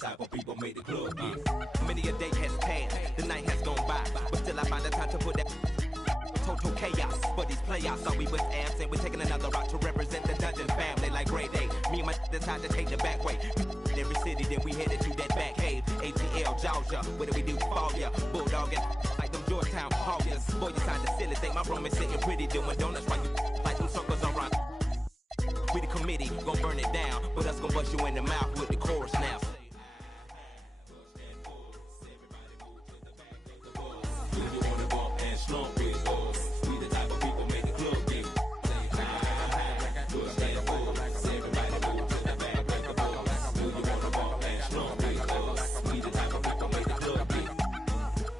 Type of people make the club get. Many a day has passed, the night has gone by, but still I find the time to put that total chaos. For these playoffs, thought we was absent. We're taking another route to represent the Dungeon family like grade A. Me and my decide to take the back way. Every city, then we headed to that back cave. ATL, Georgia, what do we do for ya? Bulldogging like them Georgetown Hawkers. Boy, you sound the silly, think my room is sitting pretty, doing donuts while you like them circles around. We the committee, gon' burn it down, but us gon' bust you in the mouth with the chorus now. Slump with us. We the type of people make the club get. Everybody move to the back like a boss. Do you wanna bump and slump with us? We the type of people make the club get.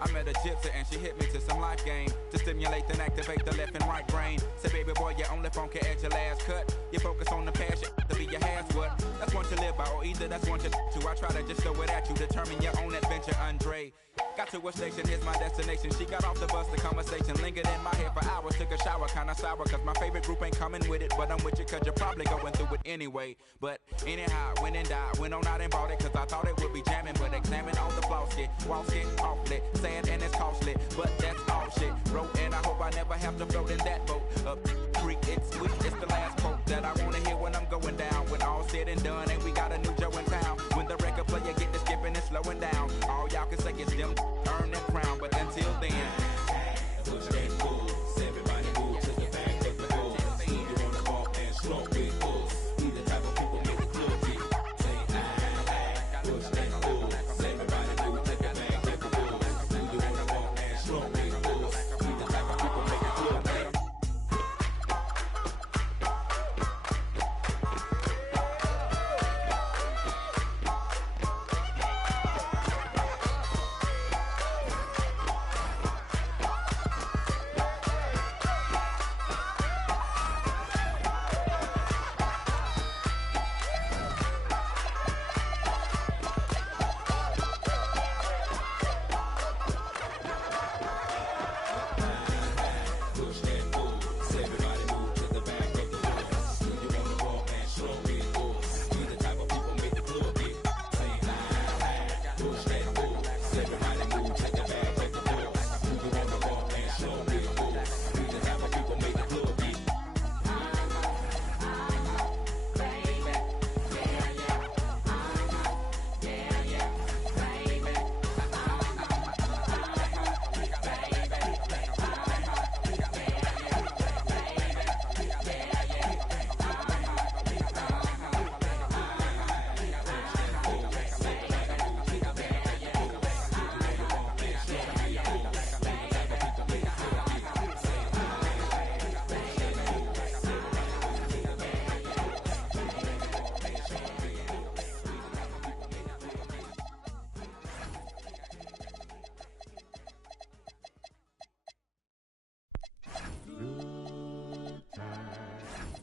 I met a gypsy and she hit me to some life game to stimulate and activate the left and right brain. Said, baby boy, you only funky at your last cut. You focus on the passion to be your has what. That's one to live by, or either that's one to. I try to just throw it at you, determine your own adventure, Andre. Got to a station, here's my destination. She got off the bus, the conversation lingered in my head for hours. Took a shower, kinda sour, cause my favorite group ain't coming with it. But I'm with you, cause you're probably going through it anyway. But anyhow, went and died, went on out and bought it, cause I thought it would be jamming. But examine all the flaws, get walks it awfully sad and it's costly, but that's all shit. Wrote and I hope I never have to float in that boat. Up creek, it's sweet, it's the last quote that I wanna hear when I'm going down. When all said and done, and we got a new Joe in town. When the record player get to skipping and slowing down, all y'all can say is them earn that crown, but until then, push that booze. Everybody move to the back of the bus. You wanna bump and slump with us. We the type of people make the club get. Say push that booze. Everybody move to the back of the bus. You wanna bump and slump with us. We the type of people make the club get.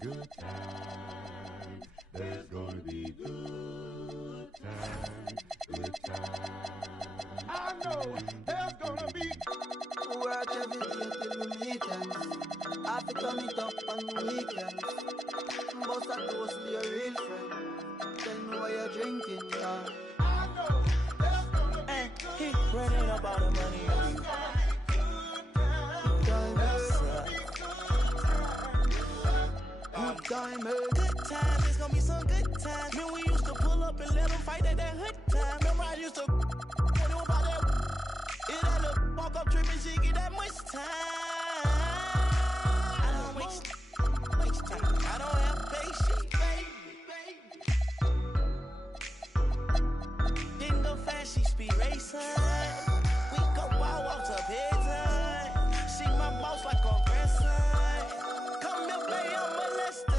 Good time, there's gonna be good time, good time. I know there's gonna be. Work every day till the weekends. I fi turn it up on the weekends. Bust a toast to your real friend. Tell me why you're drinking, yeah. I know there's gonna be good He running up all the money. Good times, it's gonna be some good times. Man, we used to pull up and let them fight at that hood time. Remember I used to when it about that. It that little walk up trip and she get that much time. I don't waste time. I don't have patience, baby. Didn't go fast, she speed racing. We go wild walks up here time. See my boss like a grandson. Come here, play, I'm molested.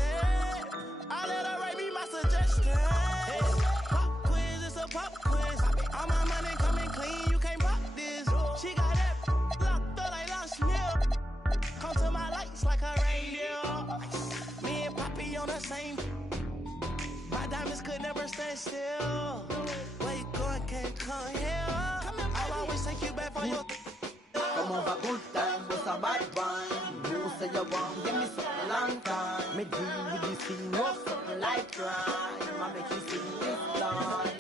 I let her write me my suggestion. Hey, pop quiz, it's a pop quiz. All my money coming clean, you can't pop this. She got that locked the same. My diamonds could never stand still. Where you going, can't come here. I'll always take you back for your. Come over, good time, was a bad one. You say you want, give me something long time. Me deal with this thing, was something like crime. I make you sing this line.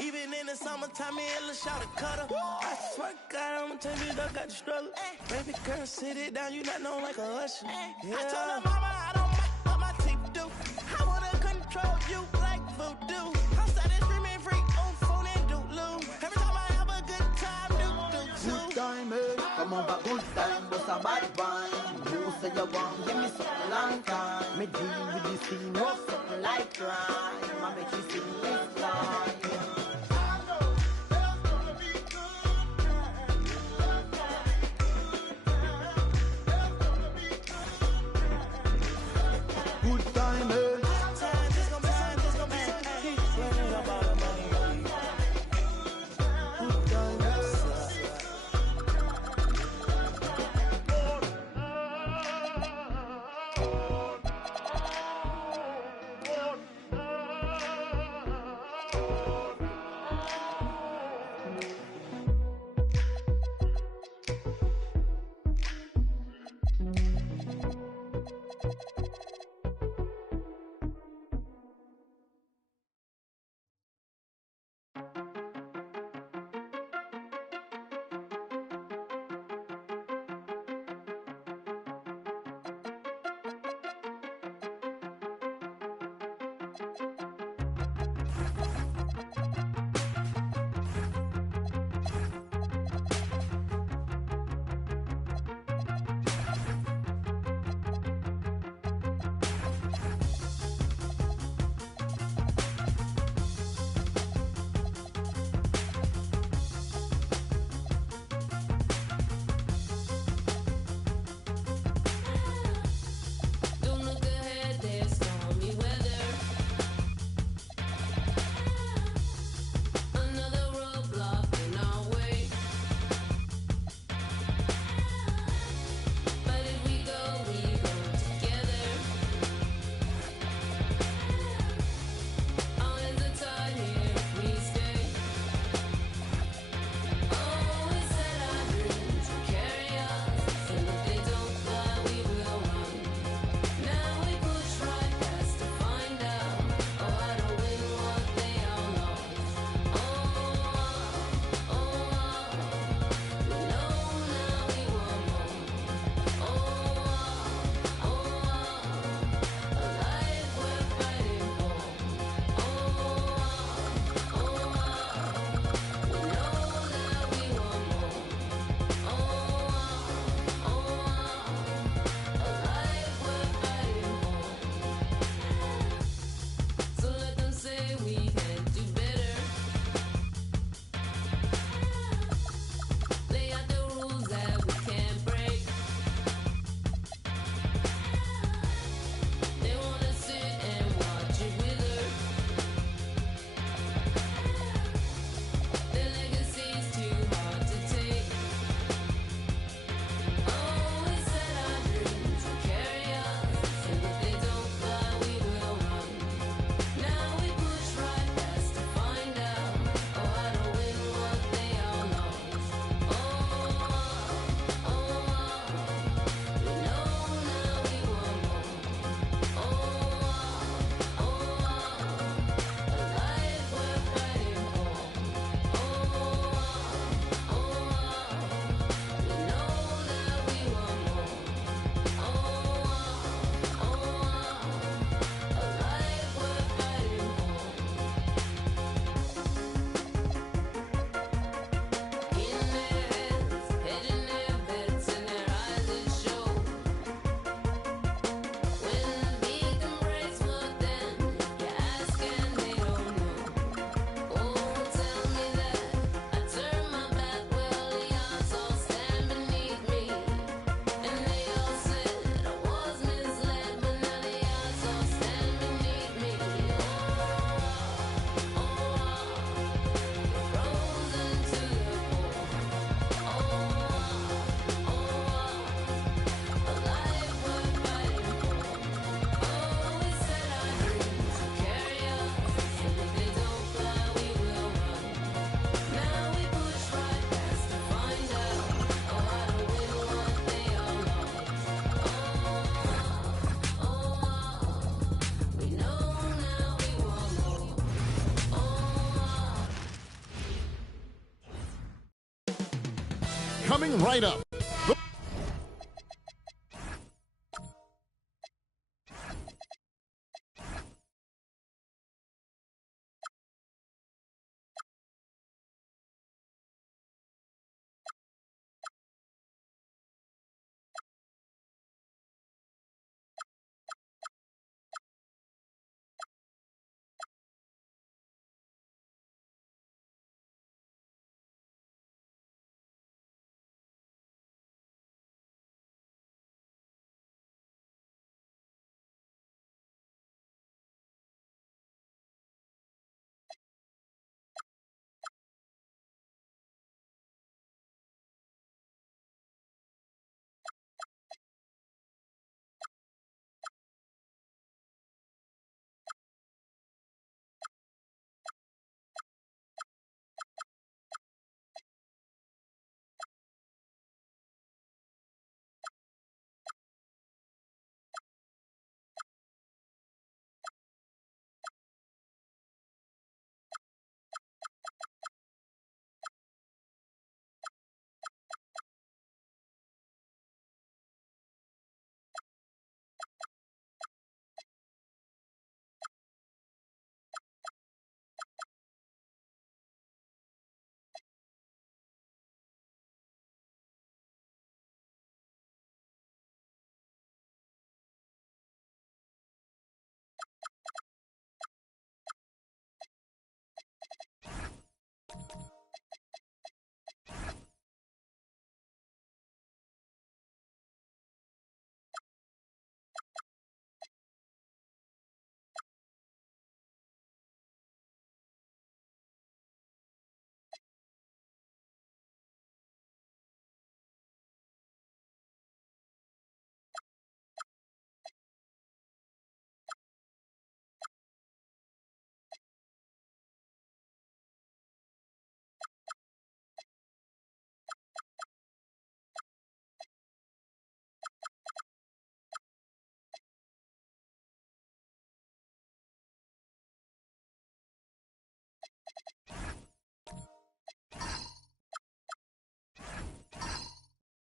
Even in the summertime, me and Lil' Shawty cutter. I swear to God, I'ma tell you, dog got the struggle. Baby girl, sit it down, you not known like a usher. Yeah. I told her mama I don't like what my teeth do. I wanna control you like voodoo. I'm started screaming free on phone and doodloo. Every time I have a good time, do. Good time, eh? Come over, good time, was a bad one. You say you want, give me something long time. Me deal with this thing, was something like crime. I make you sing this line. coming right up.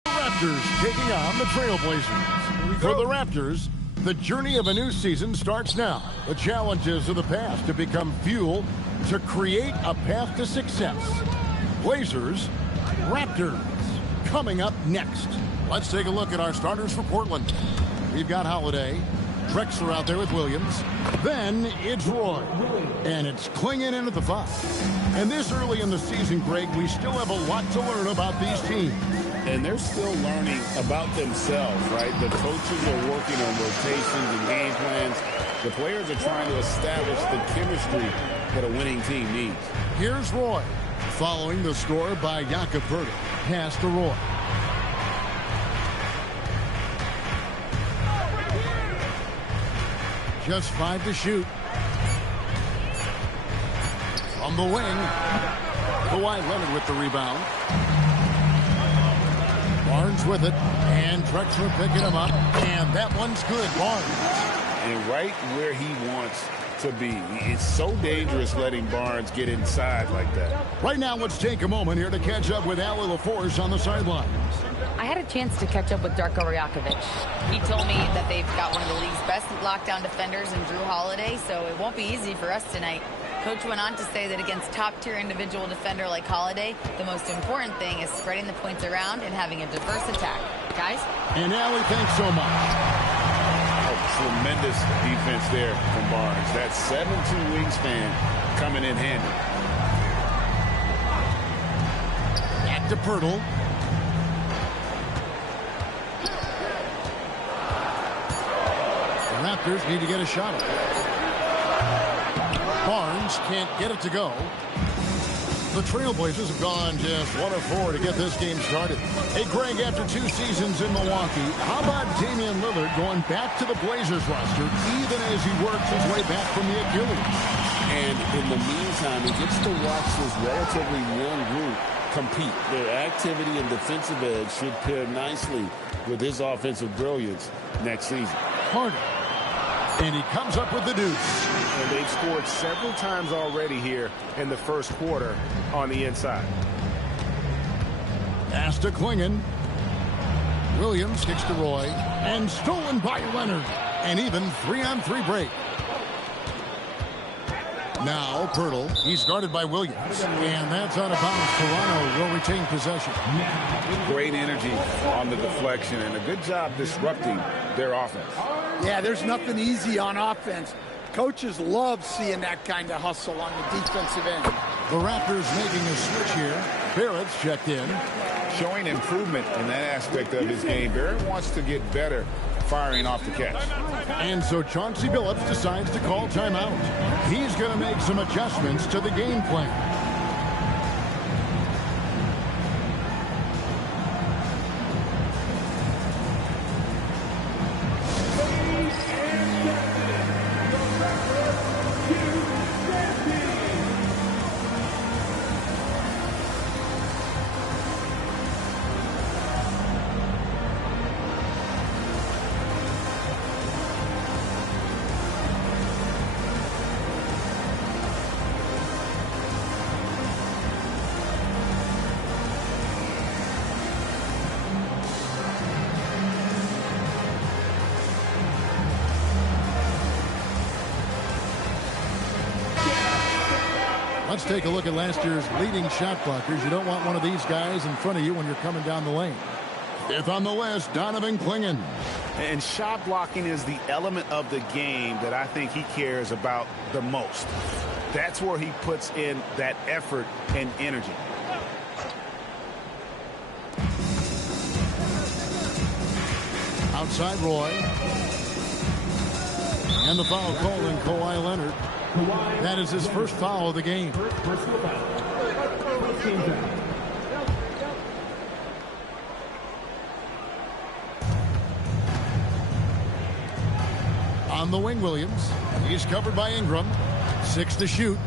Raptors taking on the Trailblazers. For the Raptors, the journey of a new season starts now. The challenges of the past to become fuel to create a path to success. Blazers, Raptors, coming up next. Let's take a look at our starters for Portland. We've got Holiday. Drexler out there with Williams. Then it's Roy. And it's Klingon in at the 5. And this early in the season, Greg, we still have a lot to learn about these teams. And they're still learning about themselves, right? The coaches are working on rotations and game plans. The players are trying to establish the chemistry that a winning team needs. Here's Roy, following the score by Jakob Poeltl. Pass to Roy. Just 5 to shoot. From the wing, Kawhi Leonard with the rebound. Barnes with it, and Drexler picking him up, and that one's good. Barnes. And right where he wants to be. It's so dangerous letting Barnes get inside like that. Right now, let's take a moment here to catch up with Ali LaForce on the sidelines. I had a chance to catch up with Darko Rajakovic. He told me that they've got one of the league's best lockdown defenders in Drew Holiday, so it won't be easy for us tonight. Coach went on to say that against top-tier individual defender like Holiday, the most important thing is spreading the points around and having a diverse attack. Guys? And Ali, thanks so much. Tremendous defense there from Barnes. That 7'2" wingspan coming in handy. Back to Poeltl. The Raptors need to get a shot at it. Barnes can't get it to go. The Trailblazers have gone just 1 of 4 to get this game started. Hey, Greg, after 2 seasons in Milwaukee, how about Damian Lillard going back to the Blazers roster even as he works his way back from the Achilles? And in the meantime, he gets to watch this relatively young group compete. Their activity and defensive edge should pair nicely with his offensive brilliance next season. Harden. And he comes up with the deuce. And they've scored several times already here in the first quarter on the inside. Pass to Klingon. Williams kicks to Roy. And stolen by Leonard. And even 3-on-3 break. Now Pirtle. He's guarded by Williams. And that's out of bounds. Toronto will retain possession. Great energy on the deflection and a good job disrupting their offense. Yeah, there's nothing easy on offense. Coaches love seeing that kind of hustle on the defensive end. The Raptors making a switch here. Barrett's checked in. Showing improvement in that aspect of his game. Barrett wants to get better firing off the catch. And so Chauncey Billups decides to call timeout. He's going to make some adjustments to the game plan. Let's take a look at last year's leading shot blockers. You don't want one of these guys in front of you when you're coming down the lane. Fifth on the list, Donovan Klingon. And shot blocking is the element of the game that I think he cares about the most. That's where he puts in that effort and energy. Outside Roy. And the foul called on Kawhi Leonard. That is his first foul of the game. On the wing, Williams. He's covered by Ingram. 6 to shoot.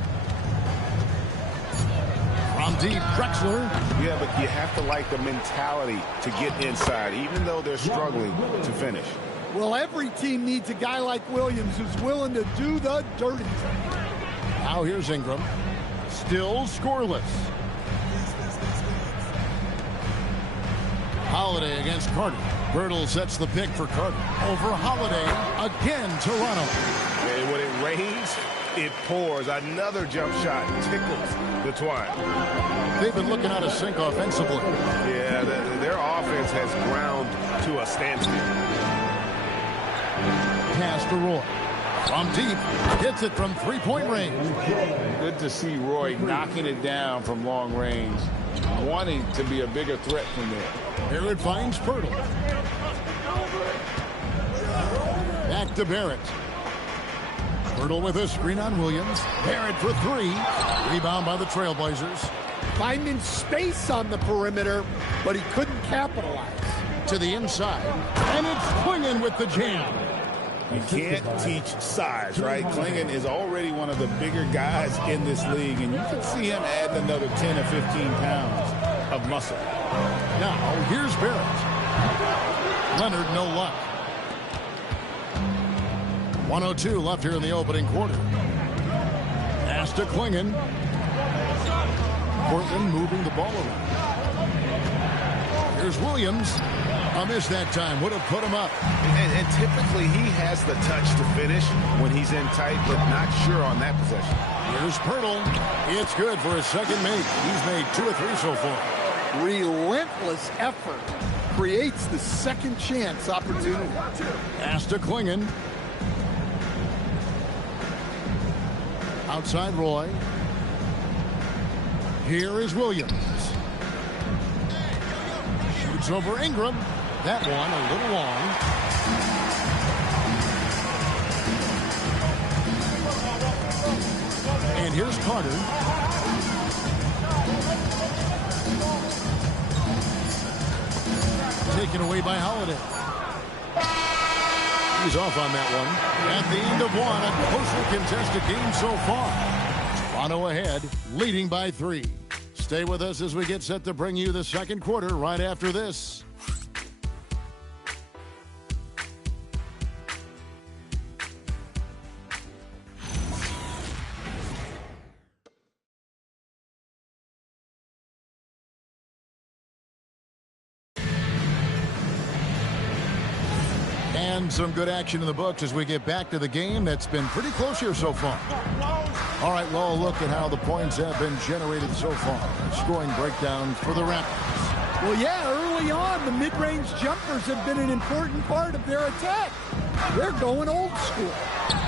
From deep, Drexler. Yeah, but you have to like the mentality to get inside, even though they're struggling to finish. Well, every team needs a guy like Williams who's willing to do the dirty. Now here's Ingram. Still scoreless. Holiday against Carter. Birtle sets the pick for Carter. Over Holiday. Again, Toronto. And when it rains, it pours. Another jump shot tickles the twine. They've been looking out of sync offensively. Yeah, their offense has ground to a standstill. Pass to Roy. From deep, hits it from three-point range. Good to see Roy knocking it down from long range, wanting to be a bigger threat from there. Barrett finds Pirtle. Back to Barrett. Pirtle with a screen on Williams. Barrett for 3. Rebound by the Trailblazers. Finding space on the perimeter, but he couldn't capitalize. To the inside. And it's Klingon with the jam. You can't teach size, right? Klingon is already one of the bigger guys in this league, and you can see him adding another 10 or 15 pounds of muscle. Now, here's Barrett. Leonard, no luck. 1:02 left here in the opening quarter. Pass to Klingon. Portland moving the ball around. Here's Williams. A miss that time. Would have put him up. And typically he has the touch to finish when he's in tight, but not sure on that possession. Here's Pirtle. It's good for his second make. He's made 2 or 3 so far. Relentless effort creates the second chance opportunity. Pass to Klingon. Outside Roy. Here is Williams. Shoots over Ingram. That one a little long. And here's Carter. Taken away by Holiday. He's off on that one. At the end of one, a closely contested game so far. Toronto ahead, leading by 3. Stay with us as we get set to bring you the second quarter right after this. And some good action in the books as we get back to the game that's been pretty close here so far. All right, well, a look at how the points have been generated so far. Scoring breakdown for the Raptors. Well, yeah, early on, the mid-range jumpers have been an important part of their attack. They're going old school.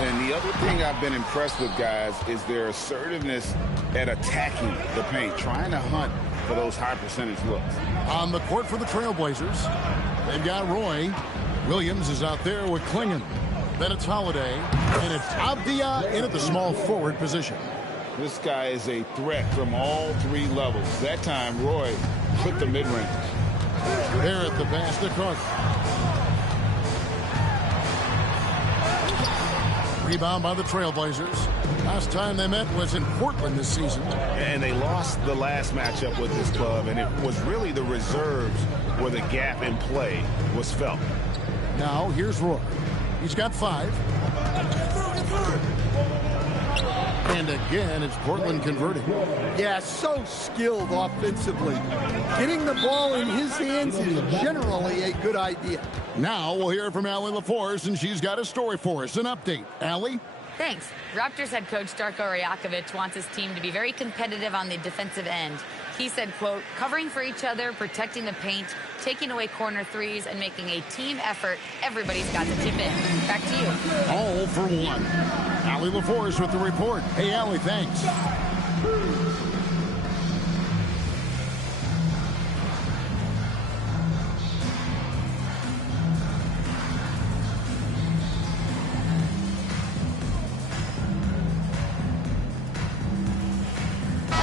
And the other thing I've been impressed with, guys, is their assertiveness at attacking the paint, trying to hunt for those high percentage looks. On the court for the Trailblazers, they've got Roy. Williams is out there with Klingon. Then it's Holiday, and it's Avdia in at the small forward position. This guy is a threat from all three levels. That time, Roy put the mid-range. There at the pass to Carter. Rebound by the Trailblazers. Last time they met was in Portland this season. And they lost the last matchup with this club, and it was really the reserves where the gap in play was felt. Now, here's Roy. He's got 5. And again, it's Portland converting. Yeah, so skilled offensively. Getting the ball in his hands is generally a good idea. Now we'll hear from Allie LaForce, and she's got a story for us. An update. Allie? Thanks. Raptors head coach Darko Rajakovic wants his team to be very competitive on the defensive end. He said, quote, covering for each other, protecting the paint, taking away corner threes, and making a team effort. Everybody's got to chip in. Back to you. All for one. Allie LaForce with the report. Hey, Allie, thanks.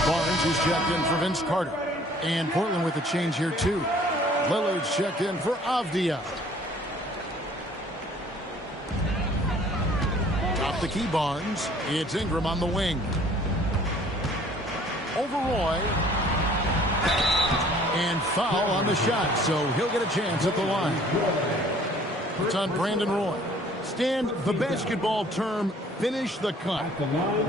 Barnes is checked in for Vince Carter. And Portland with a change here, too. Lillard's checked in for Avdia. Top the key, Barnes. It's Ingram on the wing. Over Roy. And foul on the shot, so he'll get a chance at the line. It's on Brandon Roy. Stan, the basketball term, finish the cut.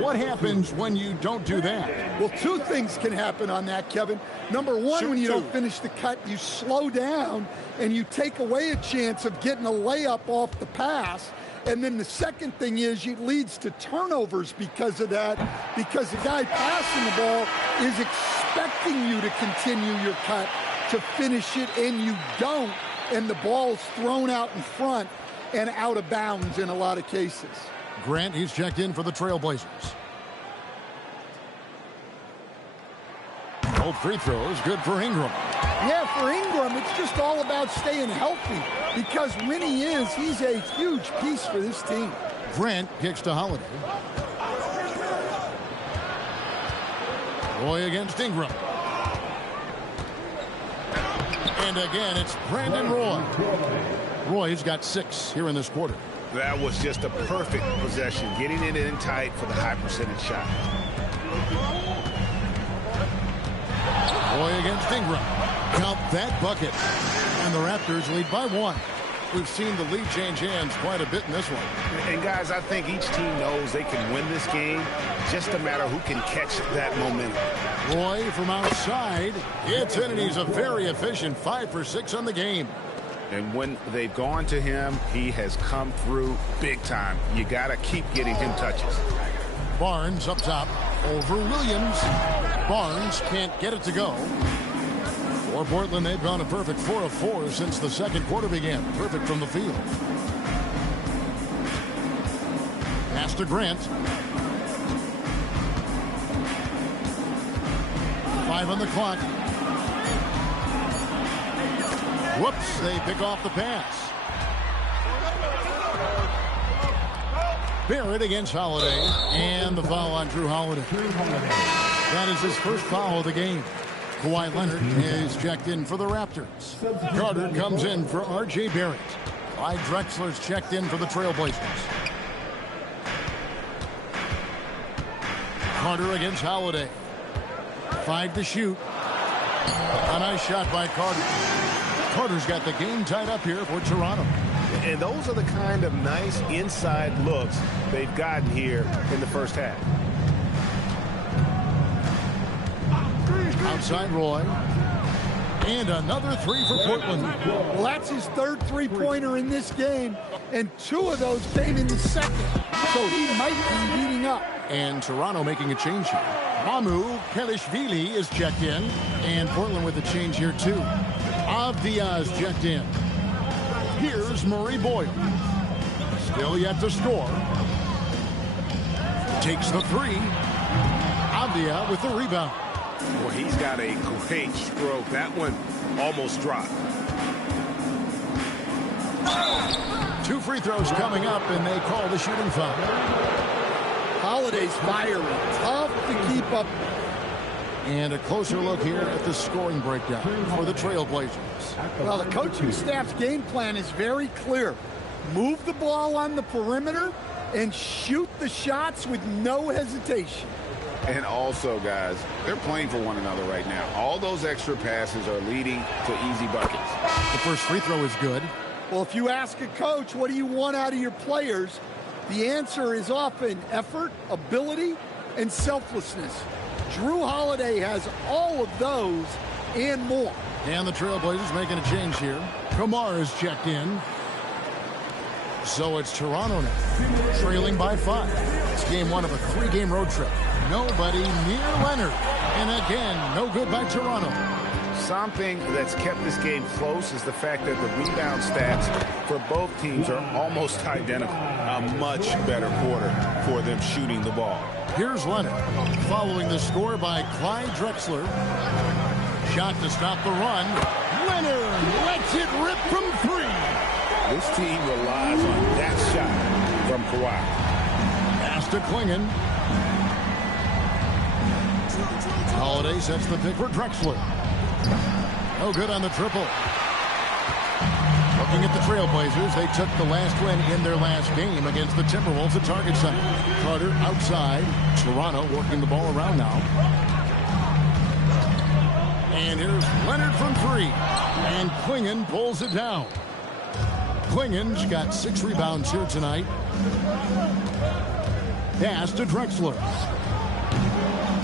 What happens when you don't do that? Well, 2 things can happen on that, Kevin. Number one, when you don't finish the cut, you slow down and you take away a chance of getting a layup off the pass. And then the second thing is it leads to turnovers because of that, because the guy passing the ball is expecting you to continue your cut, to finish it, and you don't, and the ball's thrown out in front and out of bounds in a lot of cases. Grant, he's checked in for the Trailblazers. Both free throws, good for Ingram. Yeah, for Ingram, it's just all about staying healthy because when he is, he's a huge piece for this team. Grant kicks to Holiday. Roy against Ingram. And again, it's Brandon Roy. Roy's got 6 here in this quarter. That was just a perfect possession, getting it in tight for the high percentage shot. Roy against Ingram. Count that bucket. And the Raptors lead by 1. We've seen the lead change hands quite a bit in this one. And guys, I think each team knows they can win this game. Just a matter who can catch that momentum. Roy from outside. It's in, and he's a very efficient 5 for 6 on the game. And when they've gone to him, he has come through big time. You got to keep getting him touches. Barnes up top over Williams. Barnes can't get it to go. For Portland, they've gone a perfect 4 of 4 since the second quarter began. Perfect from the field. Pass to Grant. 5 on the clock. Whoops, they pick off the pass. Barrett against Holiday, and the foul on Drew Holiday. That is his first foul of the game. Kawhi Leonard is checked in for the Raptors. Carter comes in for R.J. Barrett. Clyde Drexler's checked in for the Trailblazers. Carter against Holiday. 5 to shoot. A nice shot by Carter. Carter's got the game tied up here for Toronto. And those are the kind of nice inside looks they've gotten here in the first half. Outside Roy. And another three for Portland. Well, that's his third three-pointer in this game, and 2 of those came in the second. So he might be heating up. And Toronto making a change here. Mamu Kelishvili is checked in, and Portland with a change here too. Avdia's checked in. Here's Murray Boyle. Still yet to score. Takes the three. Avdia with the rebound. Well, he's got a great stroke. That one almost dropped. 2 free throws coming up, and they call the shooting foul. Holiday's fiery. Tough to keep up. And a closer look here at the scoring breakdown for the Trailblazers. Well, the coaching staff's game plan is very clear. Move the ball on the perimeter and shoot the shots with no hesitation. And also, guys, they're playing for one another right now. All those extra passes are leading to easy buckets. The first free throw is good. Well, if you ask a coach, what do you want out of your players? The answer is often effort, ability, and selflessness. Drew Holiday has all of those and more. And the Trailblazers making a change here. Kamar is checked in. So it's Toronto now, trailing by 5. It's game 1 of a 3-game road trip. Nobody near Leonard. And again, no good by Toronto. Something that's kept this game close is the fact that the rebound stats for both teams are almost identical. A much better quarter for them shooting the ball. Here's Leonard, following the score by Clyde Drexler. Shot to stop the run. Leonard lets it rip from 3. This team relies on that shot from Kawhi. Pass to Klingon. Holiday sets the pick for Drexler. No good on the triple. Looking at the Trailblazers, they took the last win in their last game against the Timberwolves at Target Center. Carter outside. Toronto working the ball around now. And here's Leonard from 3. And Klingon pulls it down. Klingon's got 6 rebounds here tonight. Pass to Drexler.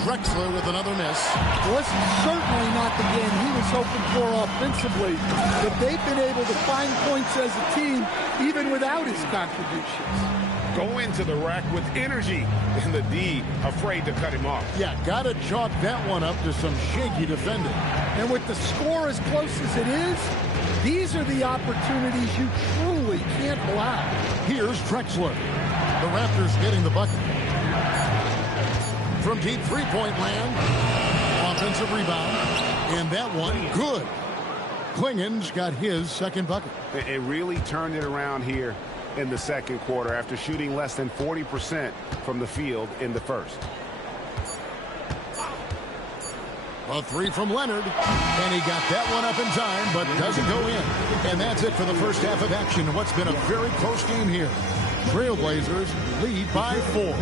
Drexler with another miss. Well, this is certainly not the game he was hoping for offensively, but they've been able to find points as a team even without his contributions. Go into the rack with energy, and the D afraid to cut him off. Yeah, got to chalk that one up to some shaky defending. And with the score as close as it is, these are the opportunities you truly can't allow. Here's Drexler. The Raptors getting the bucket. From deep three-point land, offensive rebound, and that one good. Klingon's got his second bucket. It really turned it around here in the second quarter after shooting less than 40% from the field in the first. A 3 from Leonard, and he got that one up in time, but doesn't go in. And that's it for the first half of action in what's been a very close game here. Trailblazers lead by 4.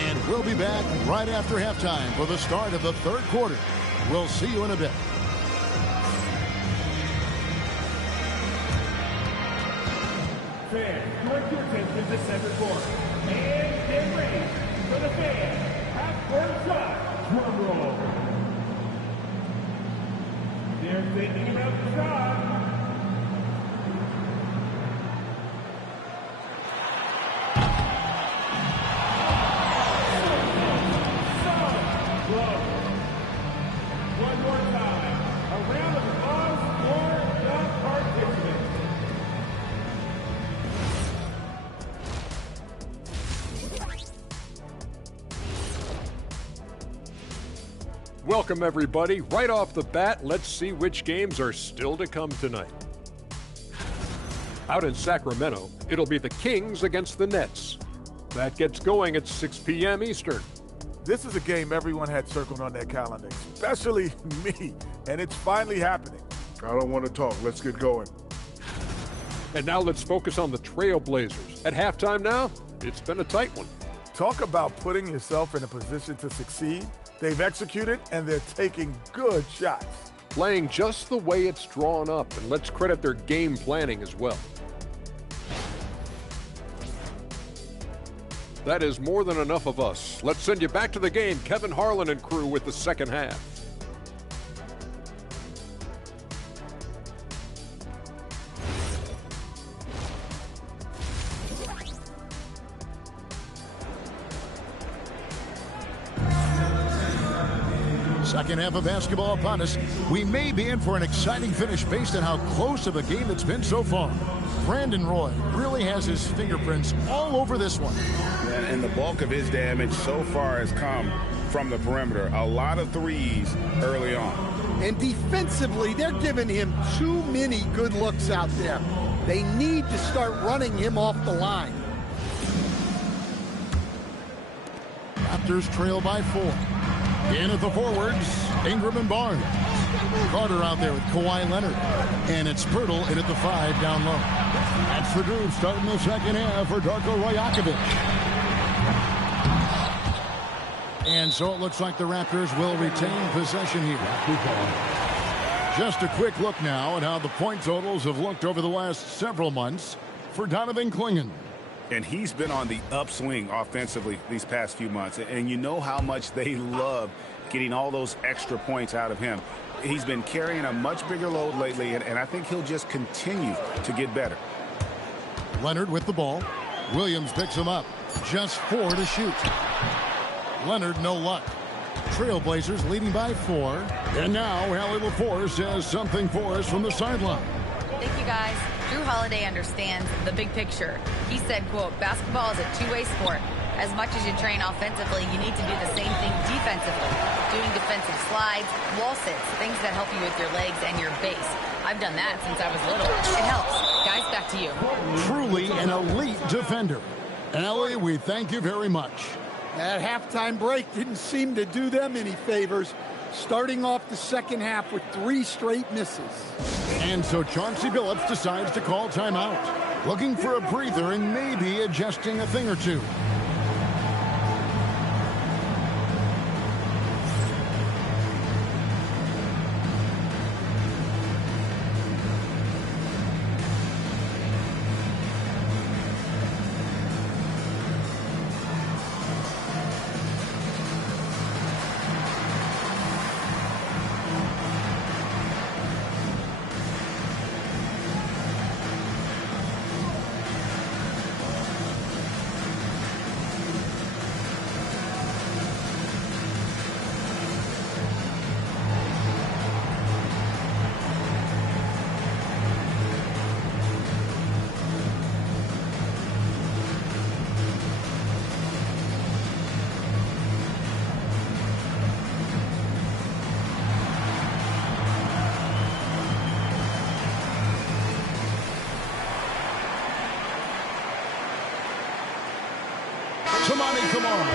And we'll be back right after halftime for the start of the third quarter. We'll see you in a bit. Fans, direct your attention to center court. And get ready for the fans. Half-court shot. Drum roll. They're thinking about the shot. One more time. A round of applause for the participants. Welcome, everybody. Right off the bat, let's see which games are still to come tonight. Out in Sacramento, it'll be the Kings against the Nets. That gets going at 6 p.m. Eastern. This is a game everyone had circled on their calendar, especially me, and it's finally happening. I don't want to talk. Let's get going. And now let's focus on the Trailblazers. At halftime now, it's been a tight one. Talk about putting yourself in a position to succeed. They've executed, and they're taking good shots. Playing just the way it's drawn up, and let's credit their game planning as well. That is more than enough of us. Let's send you back to the game. Kevin Harlan and crew with the second half. Second half of basketball upon us. We may be in for an exciting finish based on how close of a game it's been so far. Brandon Roy really has his fingerprints all over this one. And the bulk of his damage so far has come from the perimeter. A lot of threes early on. And defensively, they're giving him too many good looks out there. They need to start running him off the line. Raptors trail by 4. In at the forwards, Ingram and Barnes. Carter out there with Kawhi Leonard. And it's Pirtle in at the 5 down low. That's the group starting the second half for Darko Rajakovic. And so it looks like the Raptors will retain possession here. Just a quick look now at how the point totals have looked over the last several months for Donovan Clingan. And he's been on the upswing offensively these past few months. And you know how much they love getting all those extra points out of him. He's been carrying a much bigger load lately, and I think he'll just continue to get better. Leonard with the ball. Williams picks him up. Just 4 to shoot. Leonard, no luck. Trailblazers leading by 4. And now Allie LaForce has something for us from the sideline. Thank you, guys. Drew Holiday understands the big picture. He said, quote, basketball is a two-way sport. As much as you train offensively, you need to do the same thing defensively. Doing defensive slides, wall sits, things that help you with your legs and your base. I've done that since I was little. It helps. Guys, back to you. Truly an elite defender. Allie, we thank you very much. That halftime break didn't seem to do them any favors, starting off the second half with 3 straight misses. And so Chauncey Billups decides to call timeout, looking for a breather and maybe adjusting a thing or two.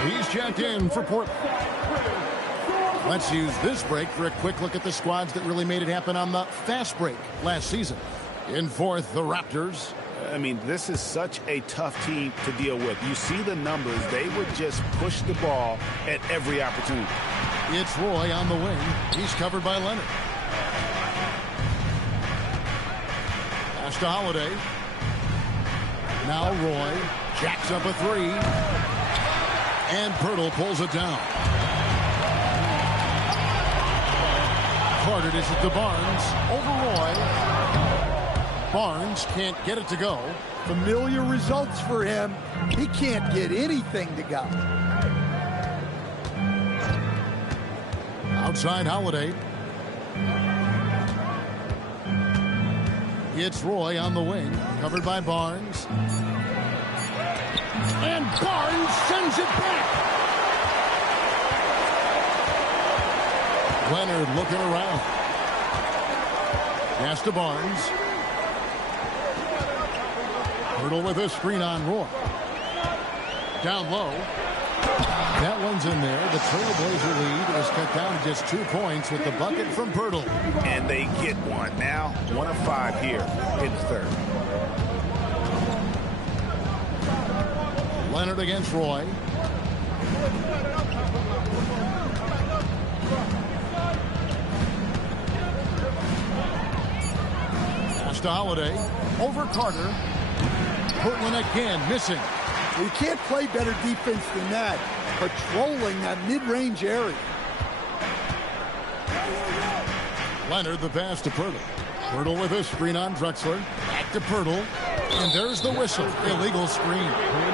He's checked in for Portland. Let's use this break for a quick look at the squads that really made it happen on the fast break last season. In fourth, the Raptors. I mean, this is such a tough team to deal with. You see the numbers. They would just push the ball at every opportunity. It's Roy on the wing. He's covered by Leonard. Pass to Holiday. Now Roy jacks up a 3. And Pirtle pulls it down. Carter dishes to Barnes. Over Roy. Barnes can't get it to go. Familiar results for him. He can't get anything to go. Outside Holiday. It's Roy on the wing. Covered by Barnes. And Barnes sends it back. Leonard looking around. Pass to Barnes. Pirtle with a screen on Roy. Down low. That one's in there. The Trailblazer lead is cut down to just 2 points with the bucket from Pirtle. And they get one. Now 1 of 5 here in the third. Leonard against Roy. Pass to Holiday. Over Carter. Portland again missing. You can't play better defense than that. Patrolling that mid-range area. Leonard the pass to Pirtle. Pirtle with a screen on Drexler. Back to Pirtle. And there's the whistle. Illegal screen.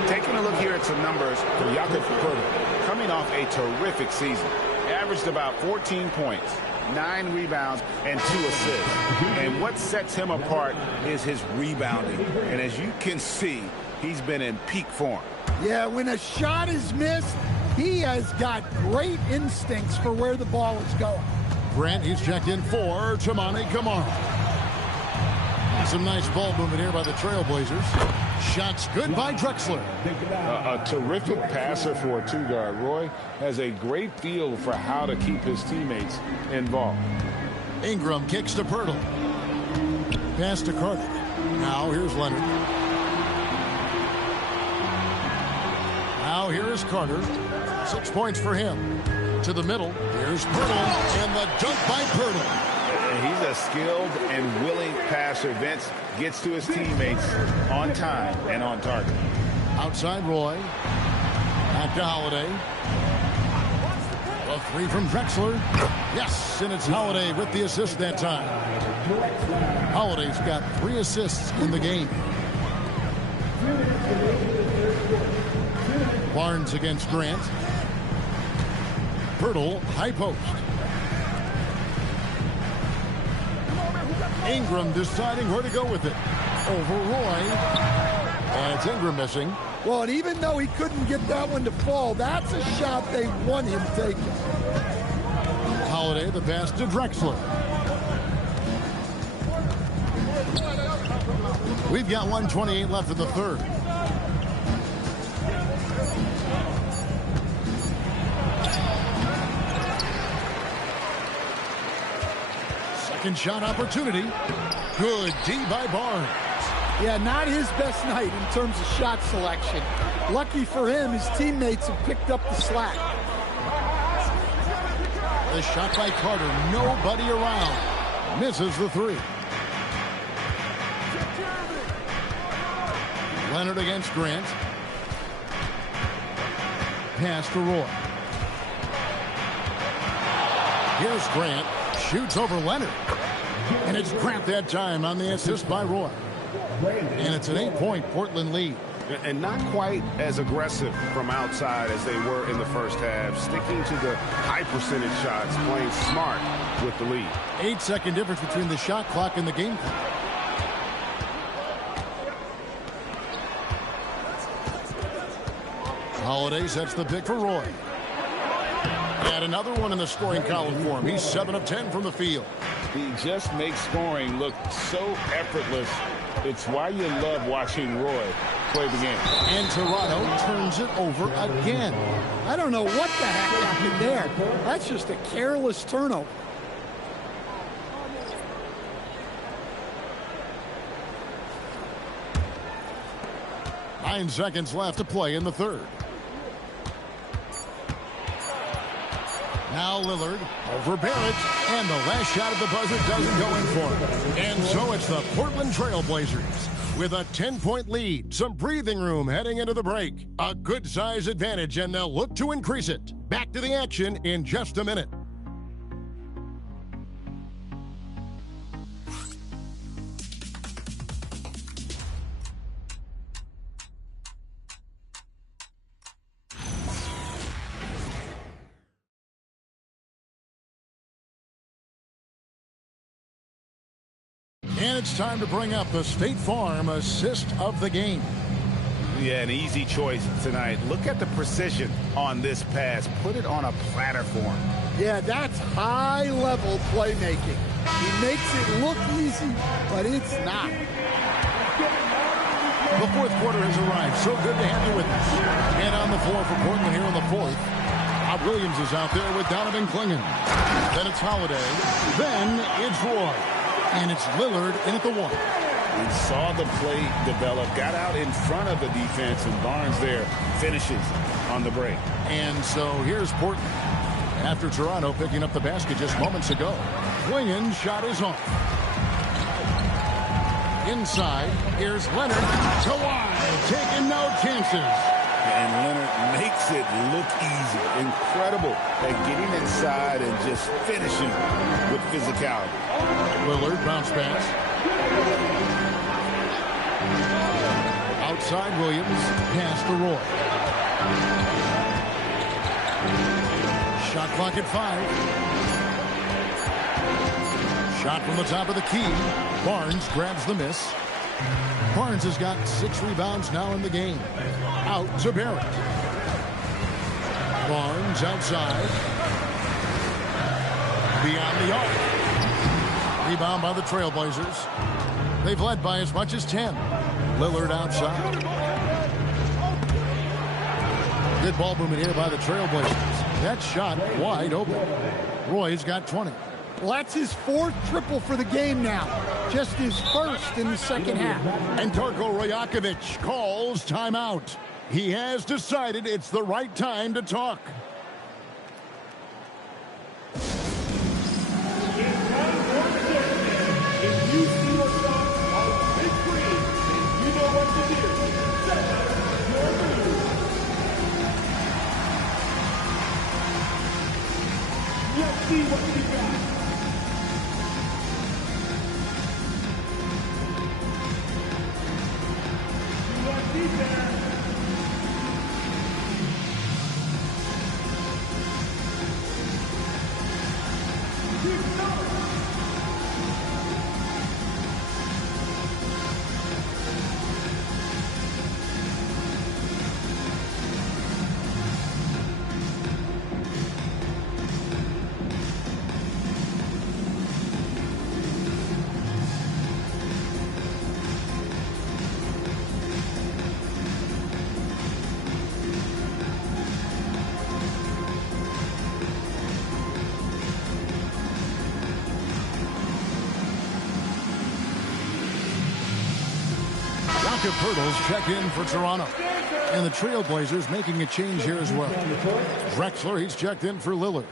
Taking a look here at some numbers for Jakob Pirtle. Coming off a terrific season. averaged about 14 points, 9 rebounds, and 2 assists. And what sets him apart is his rebounding. And as you can see, he's been in peak form. Yeah, when a shot is missed, he has got great instincts for where the ball is going. Grant, he's checked in for Tamani Kamara. Some nice ball movement here by the Trailblazers. Shots good by Drexler. A terrific passer for a two-guard. Roy has a great feel for how to keep his teammates involved. Ingram kicks to Pirtle. Pass to Carter. Now here's Leonard. Now here's Carter. 6 points for him. To the middle. Here's Pirtle. And the dunk by Pirtle. He's a skilled and willing passer. Vince gets to his teammates on time and on target. Outside Roy. Back to Holiday. A 3 from Drexler. Yes, and it's Holiday with the assist that time. Holiday's got 3 assists in the game. Barnes against Grant. Pirtle, high post. Ingram deciding where to go with it. Over Roy. And it's Ingram missing. Well, and even though he couldn't get that one to fall, that's a shot they want him taking. Holiday, the pass to Drexler. We've got 1:28 left in the third. Second shot opportunity. Good D by Barnes. Yeah, not his best night in terms of shot selection. Lucky for him, his teammates have picked up the slack. The shot by Carter. Nobody around. Misses the 3. Leonard against Grant. Pass to Roy. Here's Grant. Shoots over Leonard. And it's Grant that time on the assist by Roy. And it's an 8-point Portland lead. And not quite as aggressive from outside as they were in the first half. Sticking to the high percentage shots, playing smart with the lead. 8-second difference between the shot clock and the game clock. Holiday sets the pick for Roy. And another one in the scoring column for him. He's 7 of 10 from the field. He just makes scoring look so effortless. It's why you love watching Roy play the game. And Toronto turns it over again. I don't know what the heck happened there. That's just a careless turnover. Nine seconds left to play in the third. Now Lillard over Barrett, and the last shot at the buzzer doesn't go in for him. And so it's the Portland Trailblazers with a 10-point lead, some breathing room heading into the break. A good size advantage, and they'll look to increase it. Back to the action in just a minute. And it's time to bring up the State Farm assist of the game. Yeah, an easy choice tonight. Look at the precision on this pass. Put it on a platter for him. Yeah, that's high-level playmaking. He makes it look easy, but it's not. The fourth quarter has arrived. So good to have you with us. And on the floor for Portland here in the fourth, Bob Williams is out there with Donovan Clingan. Then it's Holiday. Then it's Roy. And it's Lillard in at the 1. And saw the play develop, got out in front of the defense, and Barnes there finishes on the break. And so here's Portland. After Toronto picking up the basket just moments ago. Clingan's shot is off. Inside, here's Leonard. Kawhi taking no chances. And Leonard makes it look easy. Incredible at getting inside and just finishing with physicality. Lillard bounce pass. Outside Williams, pass to Roy. Shot clock at 5. Shot from the top of the key. Barnes grabs the miss. Barnes has got 6 rebounds now in the game. Out to Barrett. Barnes outside. Beyond the arc. Rebound by the Trailblazers. They've led by as much as 10. Lillard outside. Good ball movement here by the Trailblazers. That shot wide open. Roy's got 20. Well, that's his 4th triple for the game now. Just his 1st in the second half. And Darko Rajakovic calls timeout. He has decided it's the right time to talk. If you see yourself on big screen, then you know what to do. Set your move. Let's see what you got. Let's see there. Pirtles check in for Toronto. And the Trailblazers making a change here as well. Drexler, he's checked in for Lillard.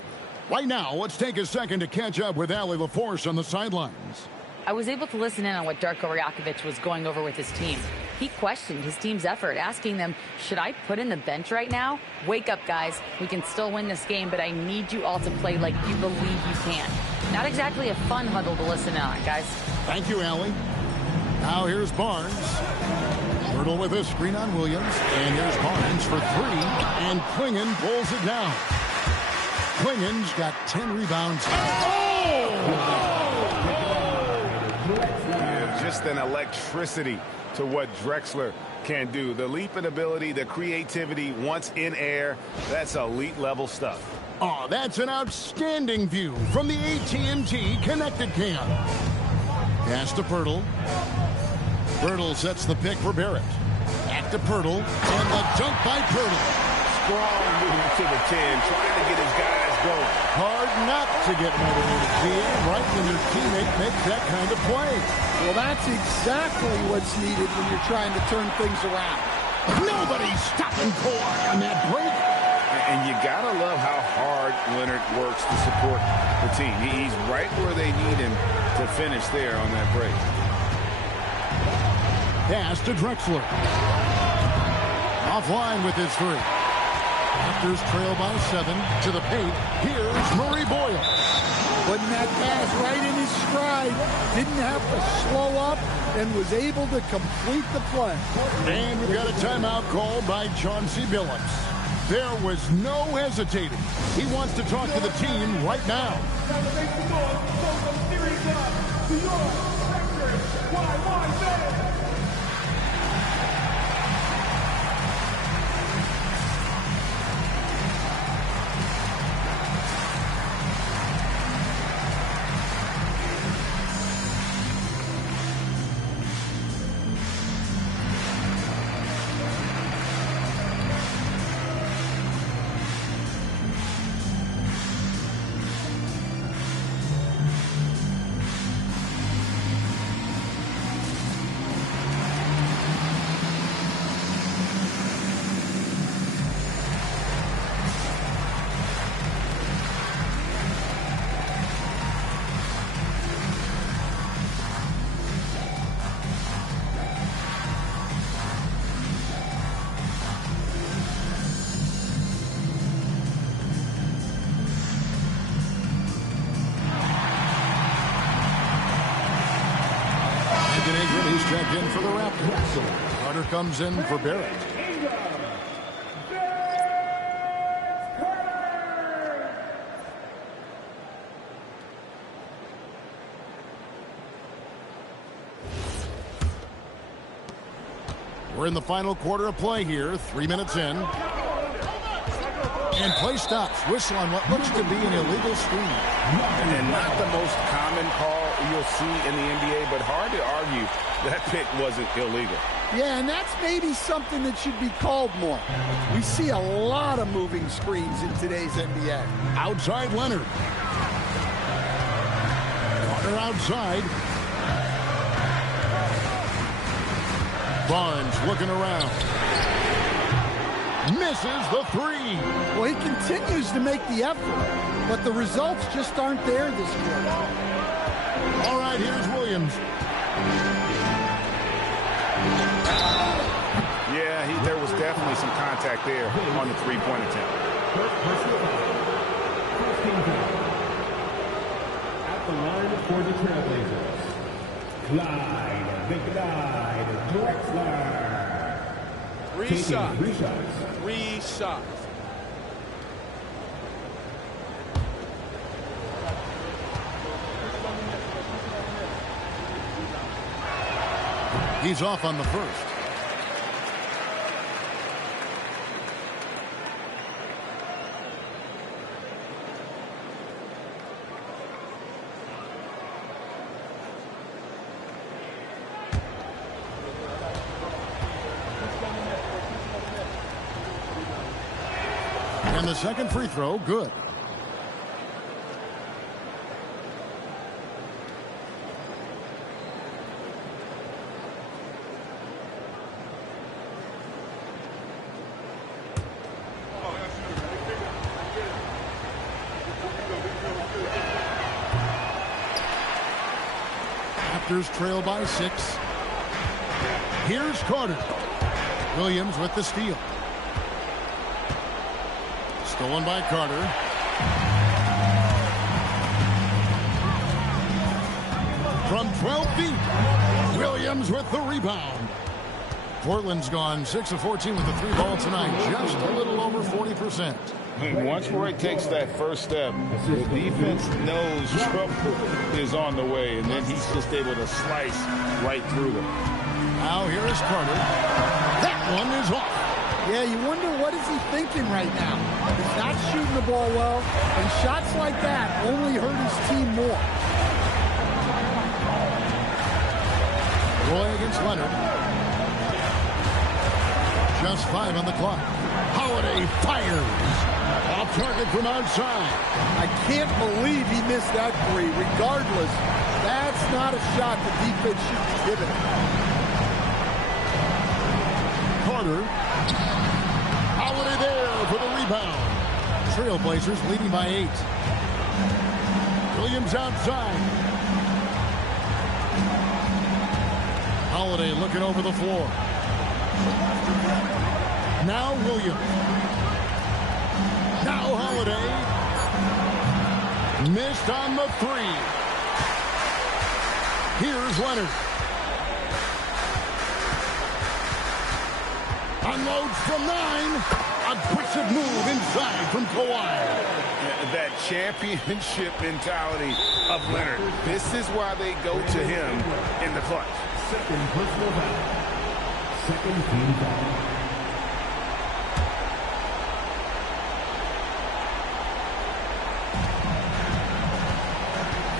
Right now, let's take a second to catch up with Allie LaForce on the sidelines. I was able to listen in on what Darko Rajakovic was going over with his team. He questioned his team's effort, asking them, should I put in the bench right now? Wake up, guys. We can still win this game, but I need you all to play like you believe you can. Not exactly a fun huddle to listen in on, guys. Thank you, Allie. Now here's Barnes. Hurdle with a screen on Williams. And here's Barnes for 3. And Klingon pulls it down. Klingon's got 10 rebounds. Just an electricity to what Drexler can do. The leap in ability, the creativity once in air, that's elite level stuff. Oh, that's an outstanding view from the AT&T Connected Cam. Pass to Pirtle. Pirtle sets the pick for Barrett. Back to Pirtle. And the dunk by Pirtle. Strong move to the 10, trying to get his guys going. Hard not to get motivated, GA, right when your teammate makes that kind of play. Well, that's exactly what's needed when you're trying to turn things around. Nobody's stopping Kawhi on that break. And you gotta love how hard Leonard works to support the team. He's right where they need him to finish there on that break. Pass to Drexler. Offline with his 3. Raptors trail by 7 to the paint. Here's Murray Boyle. Putting that pass right in his stride. Didn't have to slow up and was able to complete the play. And we've got a timeout called by Chauncey Billups. There was no hesitating. He wants to talk to the team right now. He's checked in for the Raptors. Carter comes in for Barrett. We're in the final quarter of play here, 3 minutes in. And play stops. Whistle on what looks to be an illegal screen. And not the most common call you'll see in the NBA, but hard to argue that pick wasn't illegal. Yeah, and that's maybe something that should be called more. We see a lot of moving screens in today's NBA. Outside Leonard. Carter outside. Barnes looking around. Misses the three. Well, he continues to make the effort, but the results just aren't there this year. All right, here's Williams. Yeah, there was definitely some contact there on the three-point attempt. At the line for the Trailblazers, Clyde McKnight Drexler. Three shots. He's off on the first. And the second free throw, good. Raptors trail by 6. Here's Carter. Williams with the steal. Stolen by Carter. From 12 feet, Williams with the rebound. Portland's gone 6 of 14 with the 3-ball tonight, just a little over 40%. And once Roy takes that first step, the defense knows trouble is on the way, and then he's just able to slice right through them. Now here is Carter. That one is off. Yeah, you wonder what is he thinking right now. He's not shooting the ball well, and shots like that only hurt his team more. Roy against Leonard. Just 5 on the clock. Holiday fires. Off target from outside. I can't believe he missed that three. Regardless, that's not a shot the defense should be giving. Carter. Holiday there for the rebound. Trailblazers leading by 8. Williams outside. Holiday looking over the floor. Now Williams. Now Holiday. Missed on the 3. Here's Leonard. Unloads from 9. Aggressive move inside from Kawhi. That championship mentality of Leonard. This is why they go to him in the clutch. Second personal foul. Second team foul.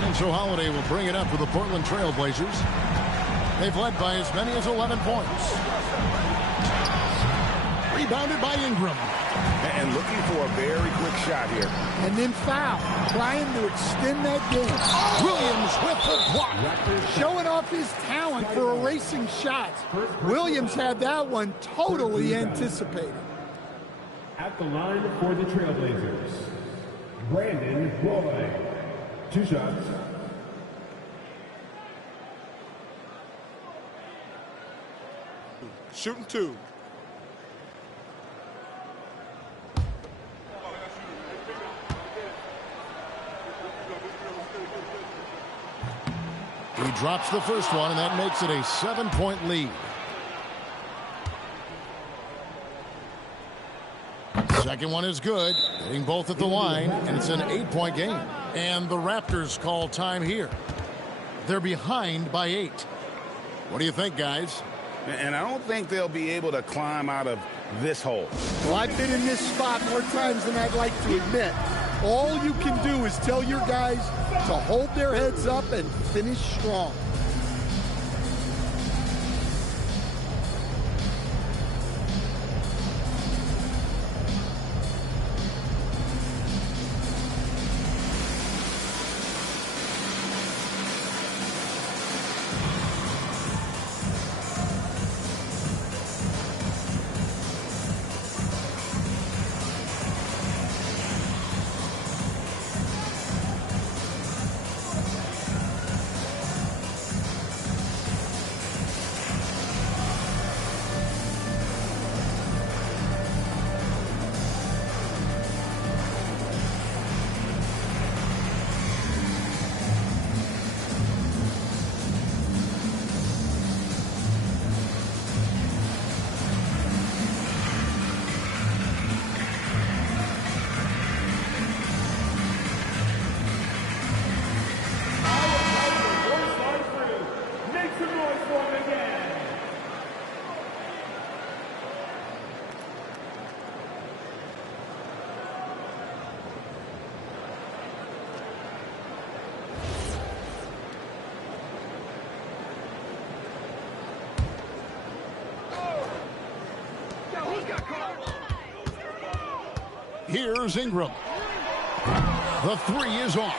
And so Holiday will bring it up for the Portland Trailblazers. They've led by as many as 11 points. Rebounded by Ingram. And looking for a very quick shot here. And then foul. Trying to extend that game. Williams with the block. Showing off his talent for erasing shots. Williams had that one totally anticipated. At the line for the Trailblazers, Brandon Roy. 2 shots. Shooting 2. He drops the first one, and that makes it a 7-point lead. Second one is good, hitting both at the line, and it's an 8-point game. And the Raptors call time here. They're behind by 8. What do you think, guys? And I don't think they'll be able to climb out of this hole. Well, I've been in this spot more times than I'd like to admit. All you can do is tell your guys to hold their heads up and finish strong. Here's Ingram. The three is off.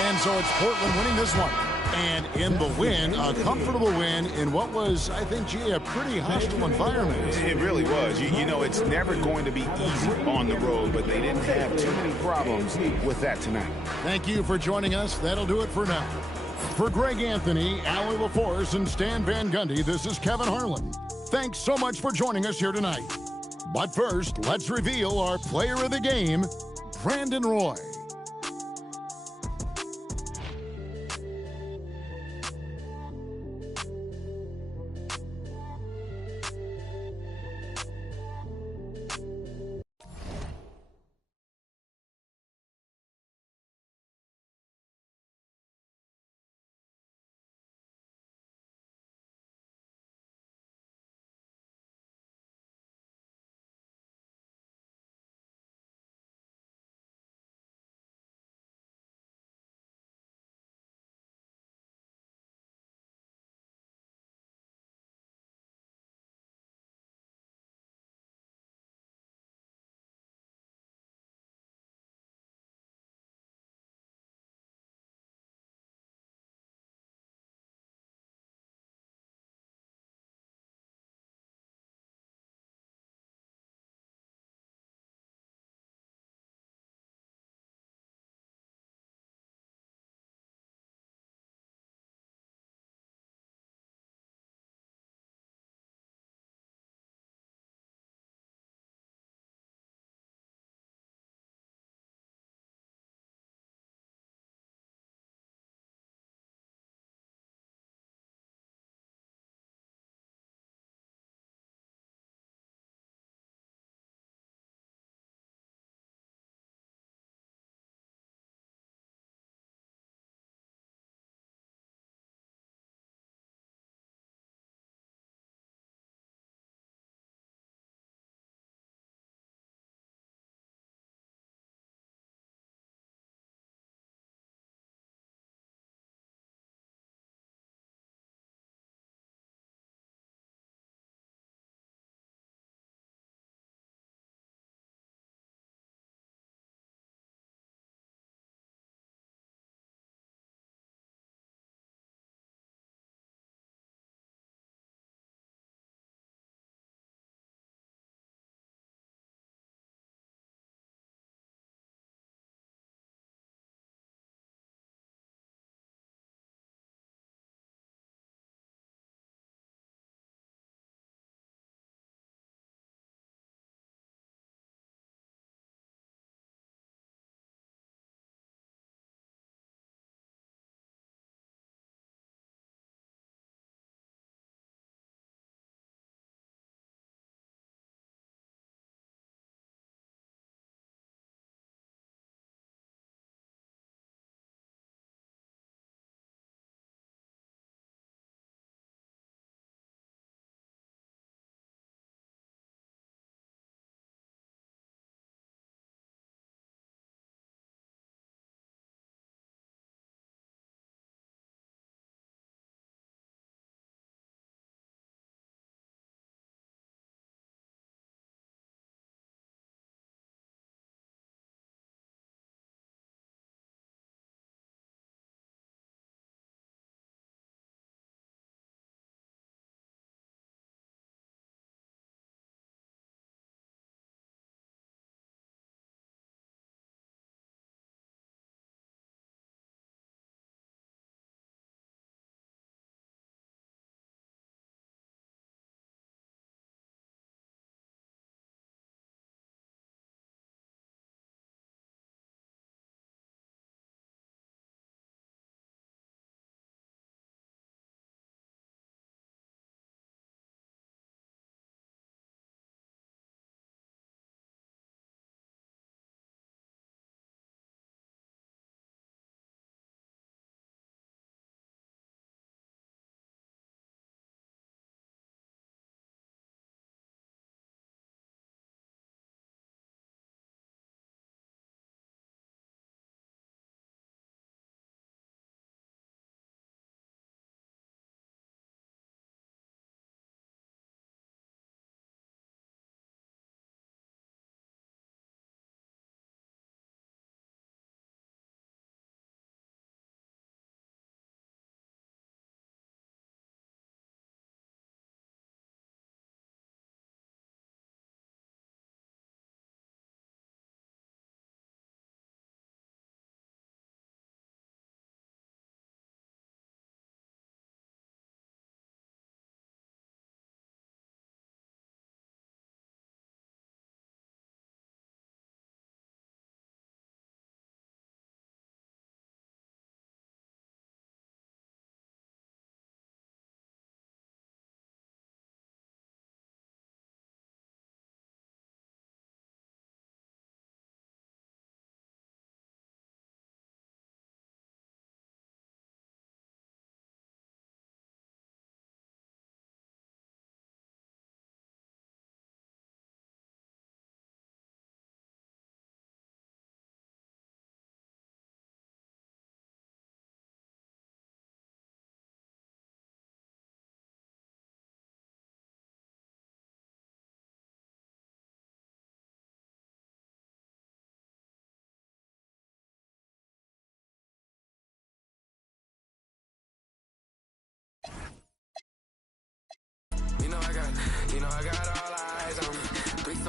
And so it's Portland winning this one. And in the win, a comfortable win in what was, I think, gee, a pretty hostile environment. It really was. You know, it's never going to be easy on the road, but they didn't have too many problems with that tonight. Thank you for joining us. That'll do it for now. For Greg Anthony, Allie LaForce, and Stan Van Gundy, this is Kevin Harlan. Thanks so much for joining us here tonight. But first, let's reveal our player of the game, Brandon Roy.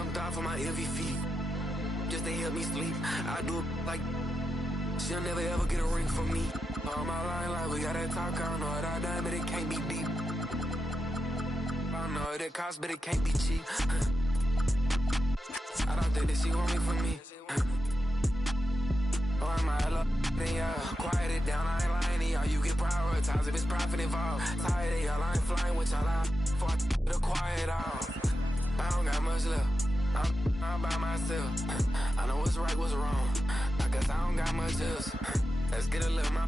some thought for my heavy feet, just to help me sleep. I do it like she'll never ever get a ring from me. On my line, like we gotta talk. I don't know what I done, but it can't be deep. I don't know what it costs, but it can't be cheap. I don't think that she want me for me. Or am I love? Then y'all quiet it down. I ain't lying to y'all. You get prioritized if it's profit involved. Tired of y'all. I ain't flying with y'all out. Before I the quiet out. I don't got much left. I'm by myself. I know what's right, what's wrong. I guess I don't got much else. Let's get a little more.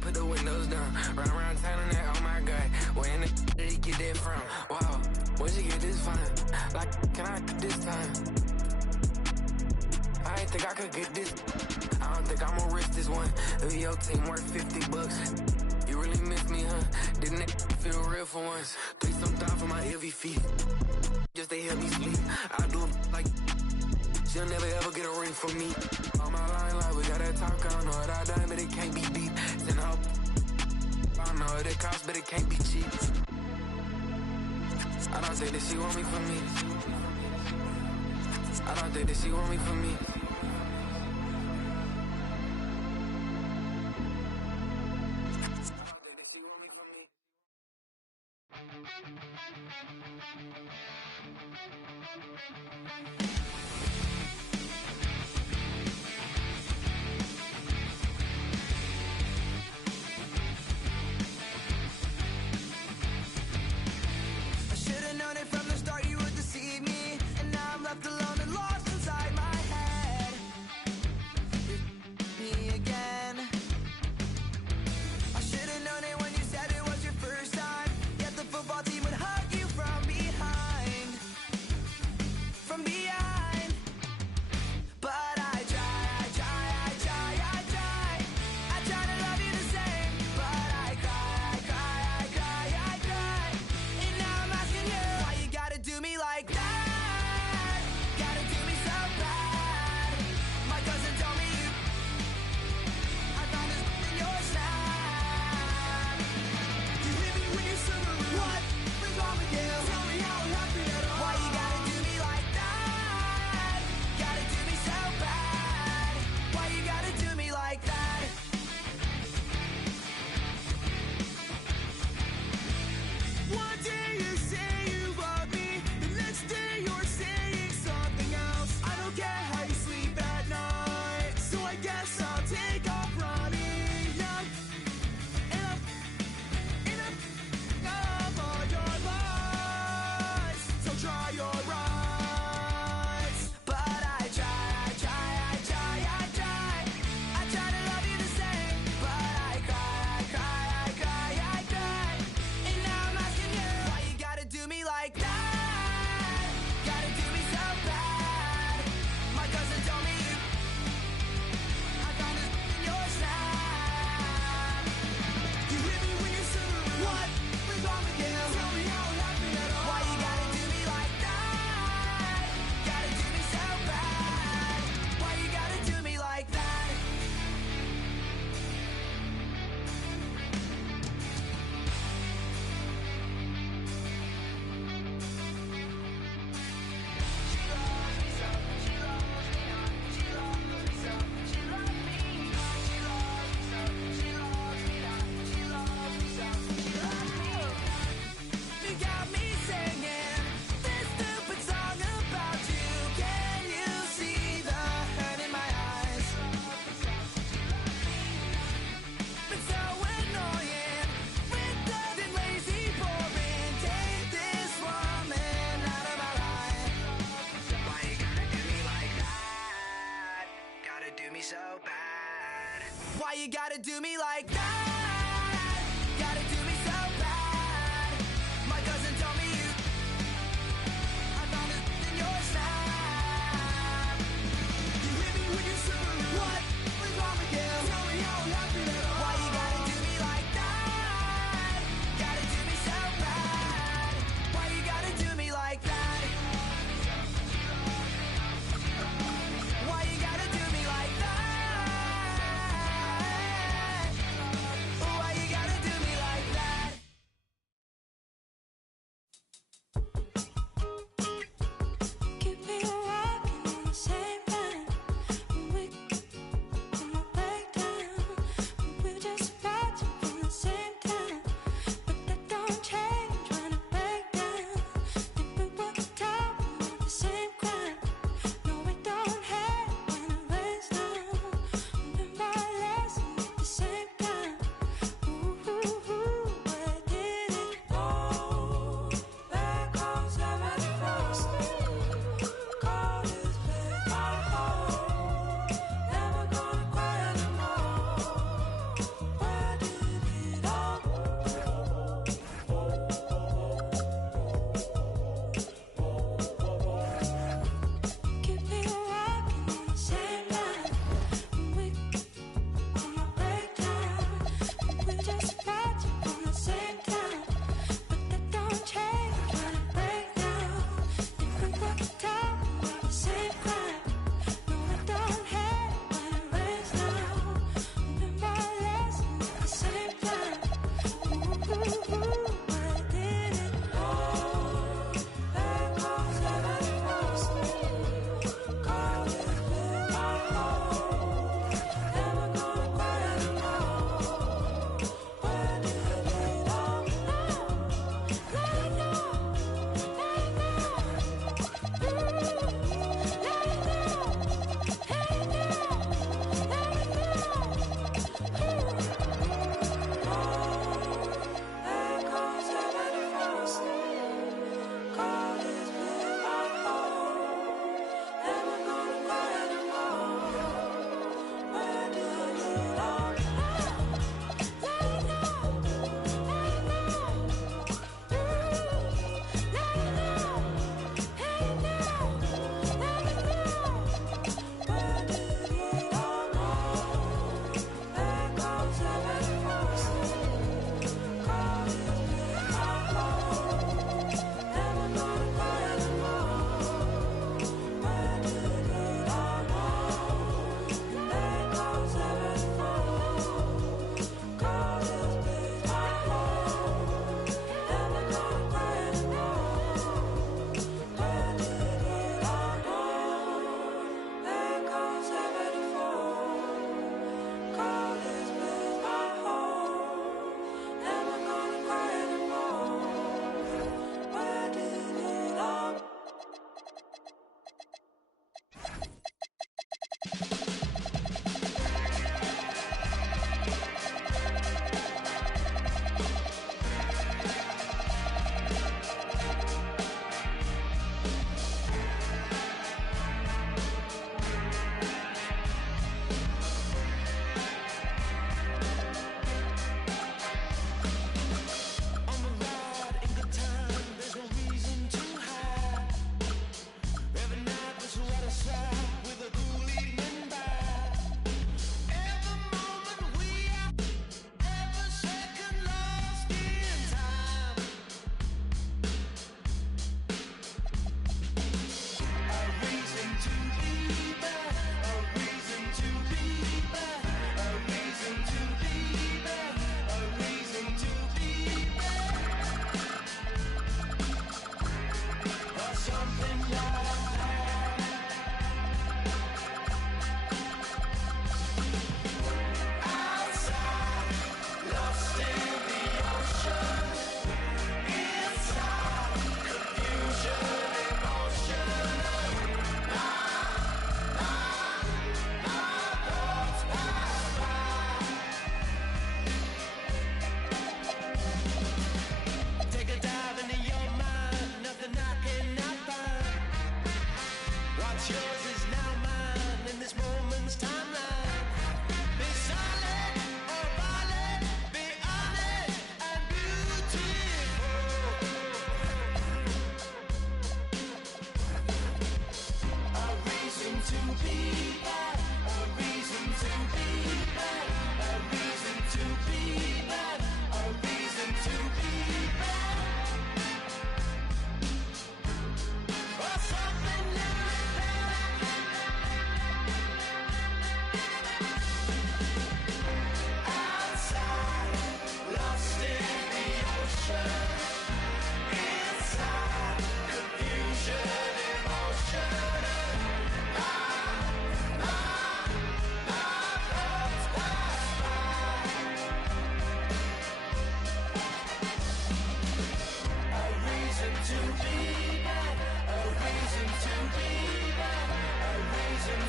Put the windows down. Run around town and that, oh my God. Where in the did he get that from? Wow, where'd you get this from? Like, can I get this time? I ain't think I could get this. I don't think I'ma risk this one. If your team worth $50, you really miss me, huh? Didn't it feel real for once? Take some thought for my heavy feet, just to help me sleep. I do it like she'll never ever get a ring from me. On my line, like we gotta talk. I don't know what I done, but it can't be deep. Send hope. I don't know what it costs, but it can't be cheap. I don't think that she want me for me. I don't think that she want me for me. Why you gotta do me like that? Gotta do me so bad. My cousin told me you. I found this in your snap. You hit me with your cigarette. What was wrong with you? Tell me how it happened at all. Why you gotta do me like that? Gotta do me so bad. Why you gotta do me like that? Why you gotta do me like that?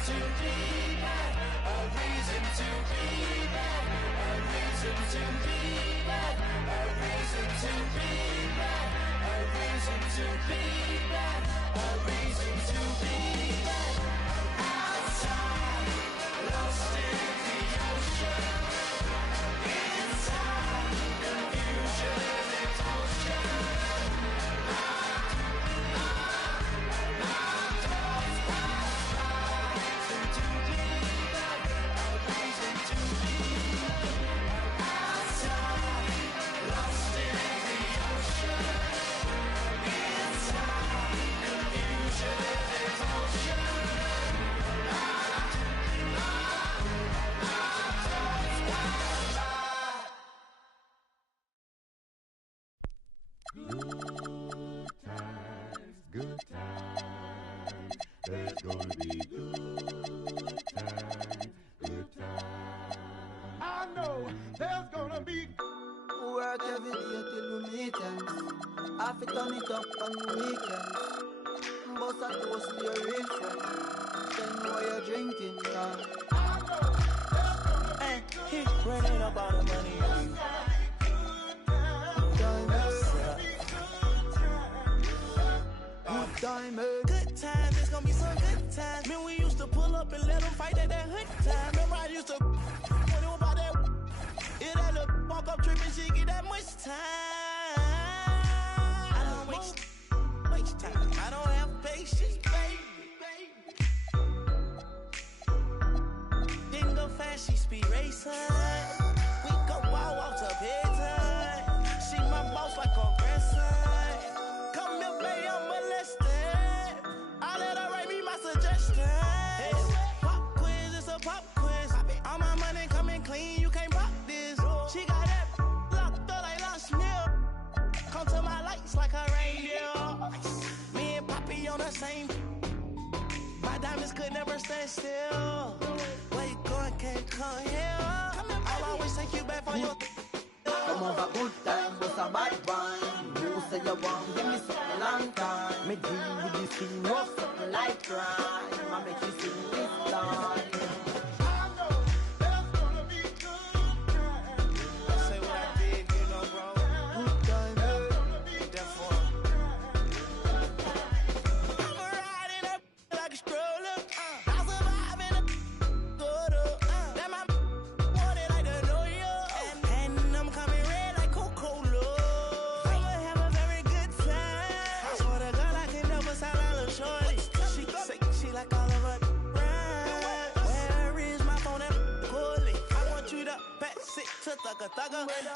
to be back, a reason to be back, a reason to be back, a reason to be back, a reason to be back, a reason to be back. Outside, lost in the ocean, inside, confusion and motion. Good times, there's gonna be good times, good times. I know there's gonna be work every day till we meet ends. I fi turn it up on the weekends. Boss a toast to your real friend. Tell me what you're drinking, yeah. Hey, he running up all the money. Good times, it's gonna be some good times. Man, we used to pull up and let them fight at that hood time. Remember I used to when it was about that. It had a walk up trip and she get that much time. I don't waste time. I don't have patience, baby. Didn't go fast, she speed racing. We go wild walks up here time. She my boss like a grandson. Come here, baby, I'm molested. I let her write me my suggestions. Pop quiz, it's a pop quiz. All my money coming clean, you can't pop this. She got that locked up like lunch meal. Come to my lights like a reindeer. Me and Poppy on the same. My diamonds could never stand still. Where you going, can't come here. I'll always take you back for your. Come over good time, but a bad one. You say you want, give me something long time. Me deal with this thing, rough something like crime. I make you sing this line.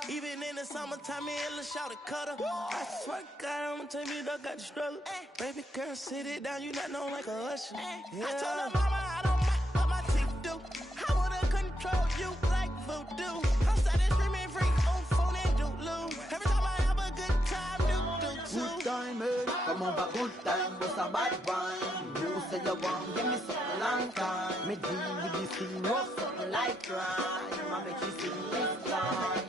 Even in the summertime, me and Lil' Shawty cutter. I swear to God, I'ma tell you, dog got the struggle. Baby girl, sit it down, you not known like a usher. Yeah. I told her mama I don't mind what my teeth do. I wanna control you like voodoo. I'm starting streaming free on phone and doodloo. Every time I have a good time, do. Good time, eh? Come over good time, but a bad one. You say you want, give me something long time. Me deal with this thing, rough something like crime. I make you sing this line.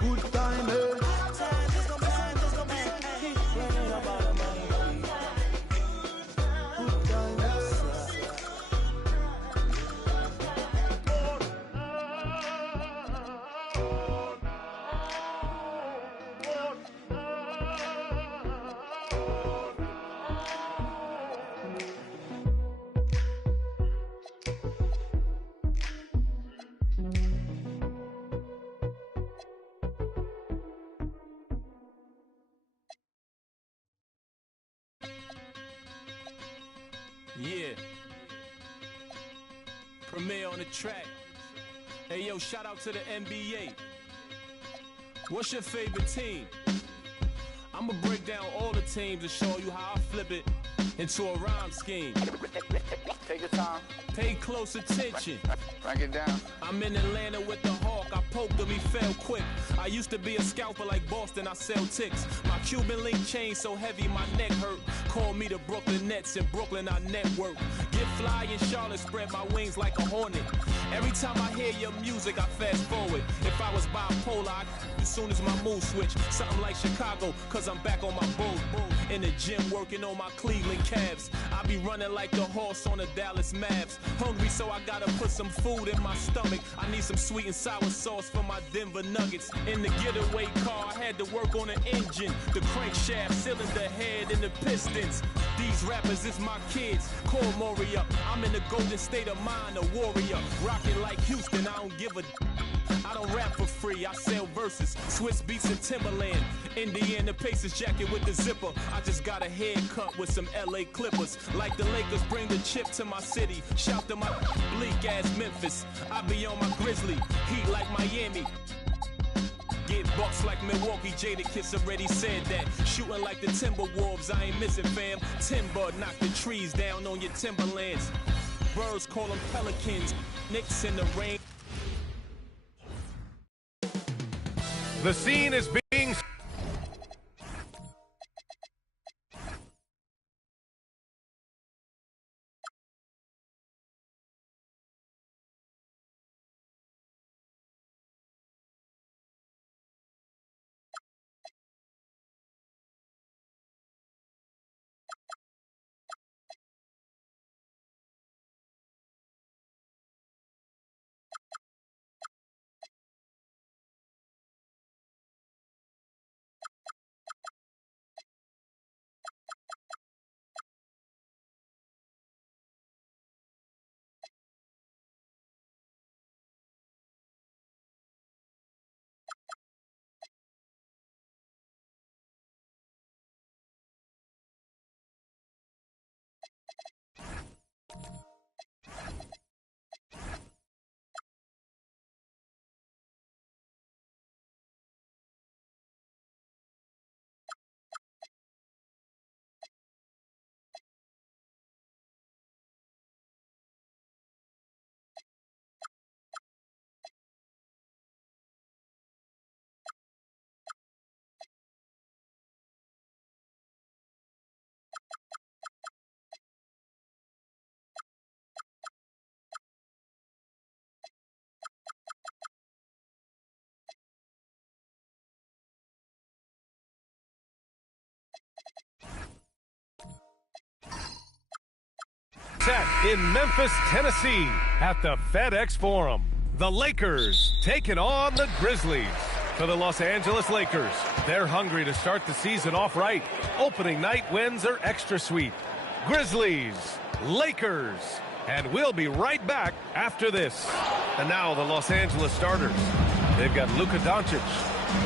Good time, eh? Yeah. Premier on the track. Hey, yo, shout out to the NBA. What's your favorite team? I'ma break down all the teams and show you how I flip it into a rhyme scheme. Take your time. Pay close attention. Break it down. I'm in Atlanta with the Hawk. I poked him, he fell quick. I used to be a scalper like Boston, I sell ticks. My Cuban link chain so heavy, my neck hurt. Call me the Brooklyn Nets. In Brooklyn, I network. Get fly in Charlotte, spread my wings like a hornet. Every time I hear your music, I fast forward. If I was bipolar, I'd as soon as my mood switch. Something like Chicago, cause I'm back on my bull. In the gym, working on my Cleveland Cavs. I be running like the horse on the Dallas Mavs. Hungry, so I gotta put some food in my stomach. I need some sweet and sour sauce for my Denver Nuggets. In the getaway car, I had to work on the engine, the crankshaft, cylinder head, and the pistons. These rappers is my kids. Call Maury up. I'm in the golden state of mind, a warrior. Rockin' like Houston, I don't give a. I don't rap for free, I sell verses. Swiss beats and Timberland. Indiana Pacers jacket with the zipper. I just got a haircut with some LA Clippers. Like the Lakers, bring the chip to my city. Shout to my bleak ass Memphis. I be on my Grizzly, heat like Miami. Get bucks like Milwaukee, Jadakiss already said that. Shooting like the Timberwolves, I ain't missing fam. Timber, knock the trees down on your timberlands. Birds call them pelicans, Knicks in the rain. The scene is being... Set in Memphis, Tennessee at the FedEx Forum. The Lakers taking on the Grizzlies. For the Los Angeles Lakers, they're hungry to start the season off right. Opening night wins are extra sweet. Grizzlies, Lakers, and we'll be right back after this. And now the Los Angeles starters. They've got Luka Doncic.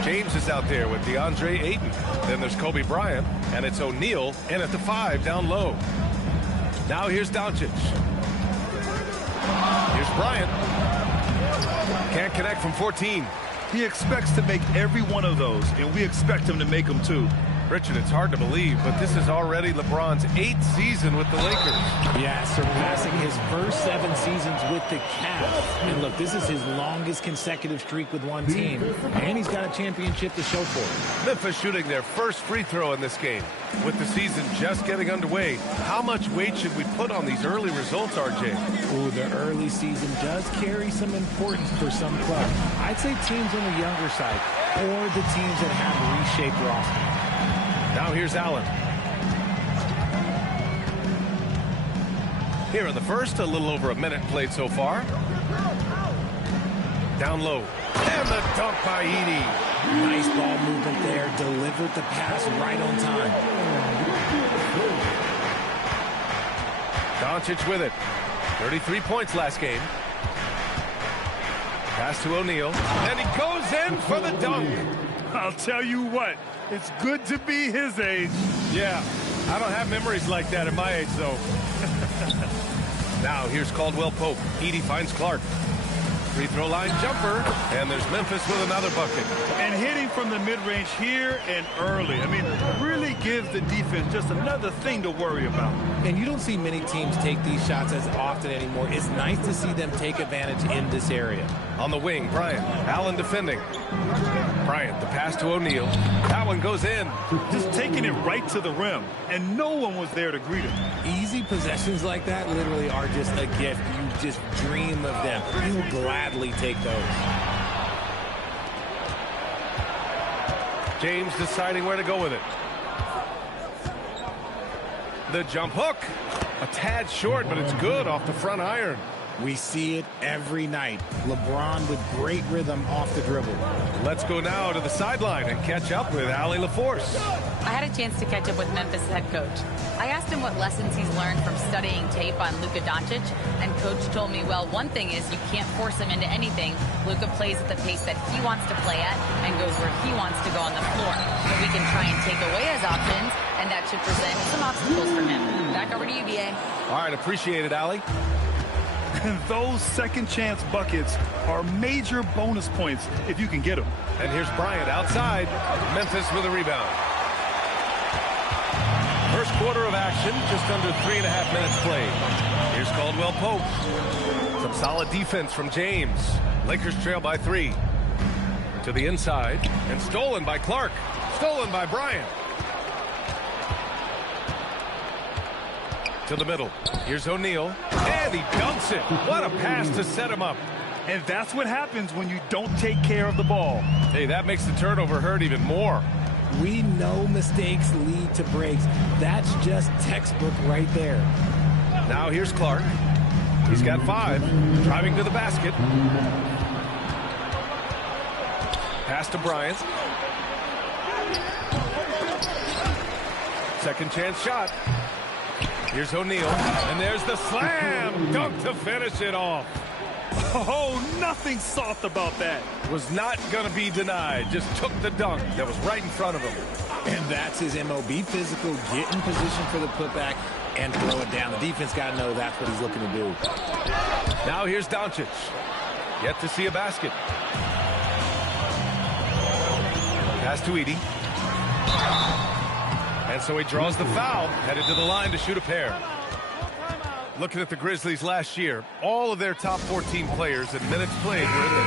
James is out there with DeAndre Ayton. Then there's Kobe Bryant, and it's O'Neal in at the 5 down low. Now here's Doncic. Here's Bryant. Can't connect from 14. He expects to make every one of those, and we expect him to make them too. Richard, it's hard to believe, but this is already LeBron's 8th season with the Lakers. Yeah, surpassing his first 7 seasons with the Cavs. And look, this is his longest consecutive streak with one team, and he's got a championship to show for it. Memphis shooting their first free throw in this game. With the season just getting underway, how much weight should we put on these early results, RJ? Ooh, the early season does carry some importance for some clubs. I'd say teams on the younger side, or the teams that have reshaped rosters. Now here's Allen. Here in the first, a little over a minute played so far. Down low. And the dunk by Edey. Nice ball movement there. Delivered the pass right on time. Doncic with it. 33 points last game. Pass to O'Neal. And he goes in for the dunk. I'll tell you what, it's good to be his age. Yeah, I don't have memories like that at my age, though. Now, here's Caldwell Pope. Edey finds Clark. Free throw line jumper, and there's Memphis with another bucket. And hitting from the mid-range here and early. I mean, really gives the defense just another thing to worry about. And you don't see many teams take these shots as often anymore. It's nice to see them take advantage in this area. On the wing, Bryant. Allen defending. Bryant, the pass to O'Neal. That one goes in. Just taking it right to the rim, and no one was there to greet him. Easy possessions like that literally are just a gift. You just dream of them. You'll gladly take those. James deciding where to go with it. The jump hook. A tad short, but it's good off the front iron. We see it every night. LeBron with great rhythm off the dribble. Let's go now to the sideline and catch up with Allie LaForce. I had a chance to catch up with Memphis head coach. I asked him what lessons he's learned from studying tape on Luka Doncic, and coach told me, well, one thing is you can't force him into anything. Luka plays at the pace that he wants to play at and goes where he wants to go on the floor. But we can try and take away his options, and that should present some obstacles for him. Back over to you, BA. All right, appreciate it, Allie. And those second chance buckets are major bonus points if you can get them. And here's Bryant outside. Memphis with a rebound. First quarter of action, just under 3.5 minutes played. Here's Caldwell Pope. Some solid defense from James. Lakers trail by 3. To the inside, and stolen by Clark. Stolen by Bryant. To the middle. Here's O'Neal. And he dunks it. What a pass to set him up. And that's what happens when you don't take care of the ball. Hey, that makes the turnover hurt even more. We know mistakes lead to breaks. That's just textbook right there. Now here's Clark. He's got 5. Driving to the basket. Pass to Bryant. Second chance shot. Here's O'Neal, and there's the slam dunk to finish it off. Oh, nothing soft about that. Was not going to be denied. Just took the dunk that was right in front of him. And that's his MOB physical. Get in position for the putback and throw it down. The defense got to know that's what he's looking to do. Now here's Doncic. Yet to see a basket. Pass to Edey. And so he draws the foul, headed to the line to shoot a pair. Looking at the Grizzlies last year, all of their top 14 players in minutes played were in their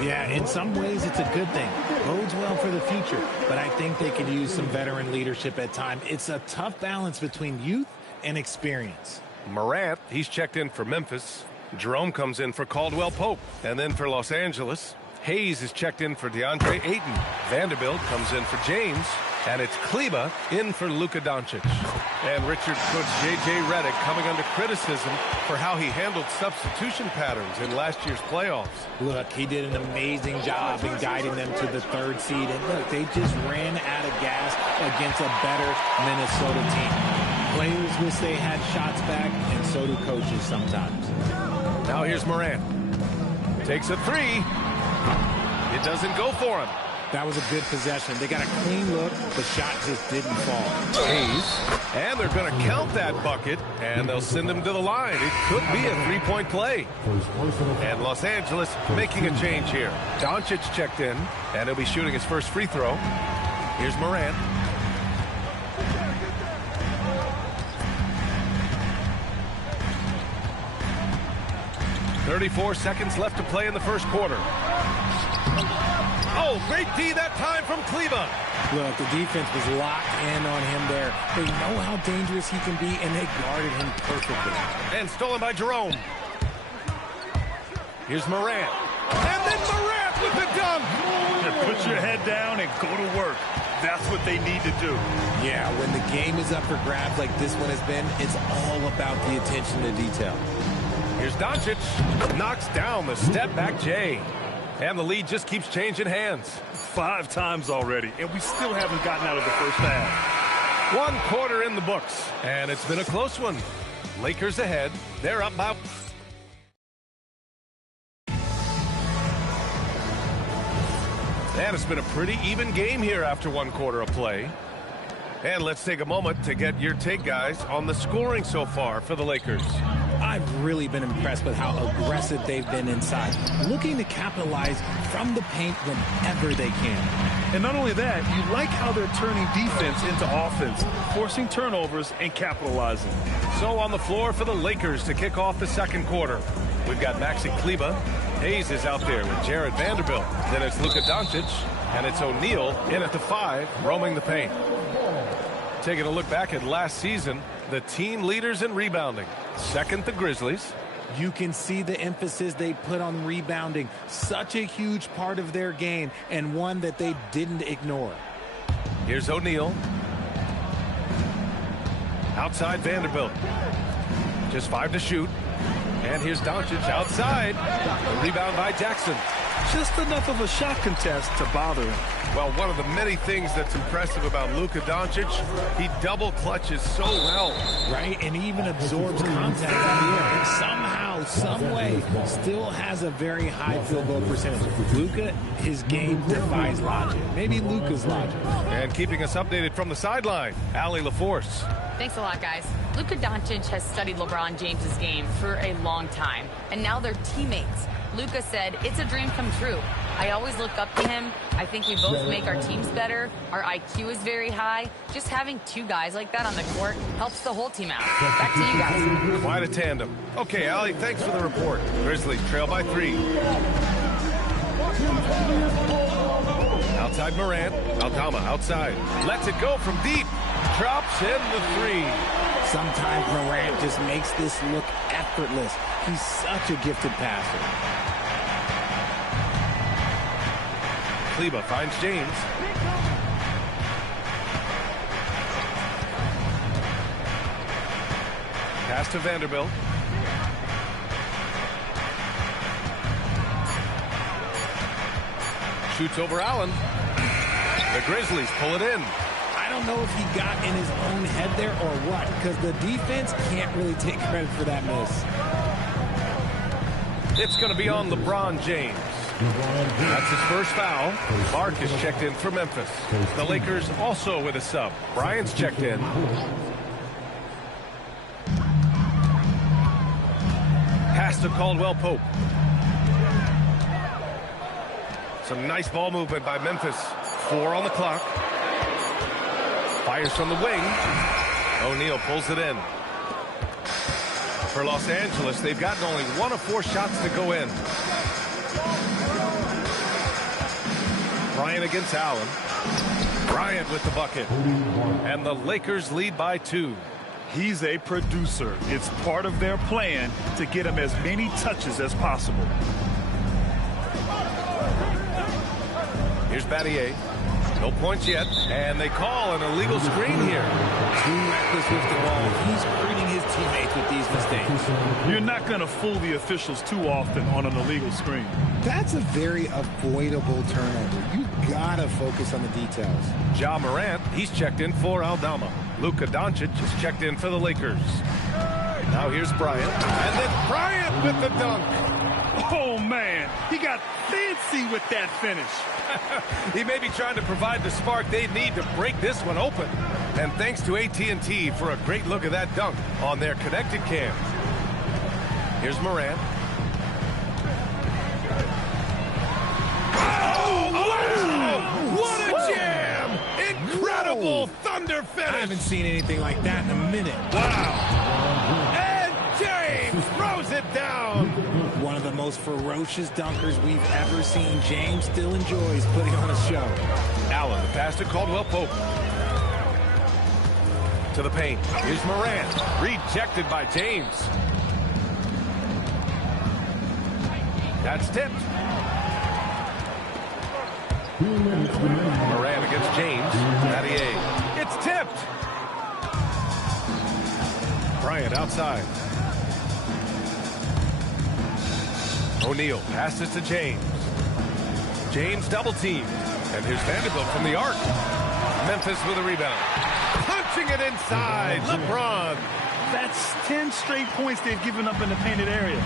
20s. Yeah, in some ways it's a good thing. Bodes well for the future, but I think they could use some veteran leadership at times. It's a tough balance between youth and experience. Morant, he's checked in for Memphis. Jerome comes in for Caldwell Pope. And then for Los Angeles, Hayes is checked in for DeAndre Ayton. Vanderbilt comes in for James. And it's Kleba in for Luka Doncic. And Richard coach J.J. Redick coming under criticism for how he handled substitution patterns in last year's playoffs. Look, he did an amazing job in guiding them to the 3rd seed. And look, they just ran out of gas against a better Minnesota team. Players wish they had shots back, and so do coaches sometimes. Now here's Morant. Takes a 3. It doesn't go for him. That was a good possession. They got a clean look. The shot just didn't fall. Hayes. And they're going to count that bucket, and they'll send him to the line. It could be a 3-point play. And Los Angeles making a change here. Doncic checked in, and he'll be shooting his first free throw. Here's Morant. "34 seconds left to play in the first quarter. Oh, great D that time from Kleba. Look, the defense was locked in on him there. They know how dangerous he can be, and they guarded him perfectly. And stolen by Jerome. Here's Morant. And then Morant with the dunk. Put your head down and go to work. That's what they need to do. Yeah, when the game is up for grabs like this one has been, it's all about the attention to detail. Here's Doncic. Knocks down the step-back J. And the lead just keeps changing hands. 5 times already, and we still haven't gotten out of the first half. 1 quarter in the books, and it's been a close one. Lakers ahead. They're up by... And it's been a pretty even game here after 1 quarter of play. And let's take a moment to get your take, guys, on the scoring so far for the Lakers. I've really been impressed with how aggressive they've been inside, looking to capitalize from the paint whenever they can. And not only that, you like how they're turning defense into offense, forcing turnovers and capitalizing. So on the floor for the Lakers to kick off the second quarter, we've got Maxi Kleba. Hayes is out there with Jared Vanderbilt. Then it's Luka Doncic. And it's O'Neal in at the 5, roaming the paint. Taking a look back at last season, the team leaders in rebounding. Second, the Grizzlies. You can see the emphasis they put on rebounding. Such a huge part of their game, and one that they didn't ignore. Here's O'Neal. Outside Vanderbilt. Just 5 to shoot. And here's Doncic outside. A rebound by Jackson. Just enough of a shot contest to bother him. Well, one of the many things that's impressive about Luka Doncic, he double clutches so well. Right, and he even absorbs contact on the air. Somehow, some way, still has a very high field goal percentage. Luka, his game defies logic. Maybe Luka's logic. And keeping us updated from the sideline, Allie LaForce. Thanks a lot, guys. Luka Doncic has studied LeBron James's game for a long time, and now they're teammates. Luka said, "It's a dream come true. I always look up to him. I think we both make our teams better. Our IQ is very high. Just having two guys like that on the court helps the whole team out." Back to you guys. Quite a tandem. Okay, Allie, thanks for the report. Grizzlies trail by 3. Outside Morant. Aldama outside. Lets it go from deep. Drops in the 3. Sometimes Morant just makes this look effortless. He's such a gifted passer. Kleba finds James. Pass to Vanderbilt. Shoots over Allen. The Grizzlies pull it in. I don't know if he got in his own head there or what, because the defense can't really take credit for that miss. It's going to be on LeBron James. That's his first foul. Mark is checked in for Memphis. The Lakers also with a sub. Bryant's checked in. Pass to Caldwell Pope. Some nice ball movement by Memphis. 4 on the clock. Fires from the wing. O'Neal pulls it in. For Los Angeles, they've gotten only 1 of 4 shots to go in. Bryant against Allen. Bryant with the bucket. And the Lakers lead by 2. He's a producer. It's part of their plan to get him as many touches as possible. Here's Battier. No points yet, and they call an illegal screen here. Too reckless with the ball. He's hurting his teammates with these mistakes. You're not going to fool the officials too often on an illegal screen. That's a very avoidable turnover. You gotta focus on the details. Ja Morant, he's checked in for Aldama. Luka Doncic is checked in for the Lakers. Now here's Bryant, and then Bryant with the dunk. Oh, man, he got fancy with that finish. He may be trying to provide the spark they need to break this one open. And thanks to AT&T for a great look at that dunk on their connected cams. Here's Morant. Oh, wow! What a jam! Incredible thunder finish! I haven't seen anything like that in a minute. Wow! And James throws it down! One of the most ferocious dunkers we've ever seen. James still enjoys putting on a show. Allen, the pass to Caldwell Pope. To the paint. Here's Morant. Rejected by James. That's tipped. Morant against James. Battier. It's tipped. Bryant outside. O'Neal passes to James. James double teamed. And here's Vanderbilt from the arc. Memphis with a rebound. Punching it inside. LeBron. That's 10 straight points they've given up in the painted area.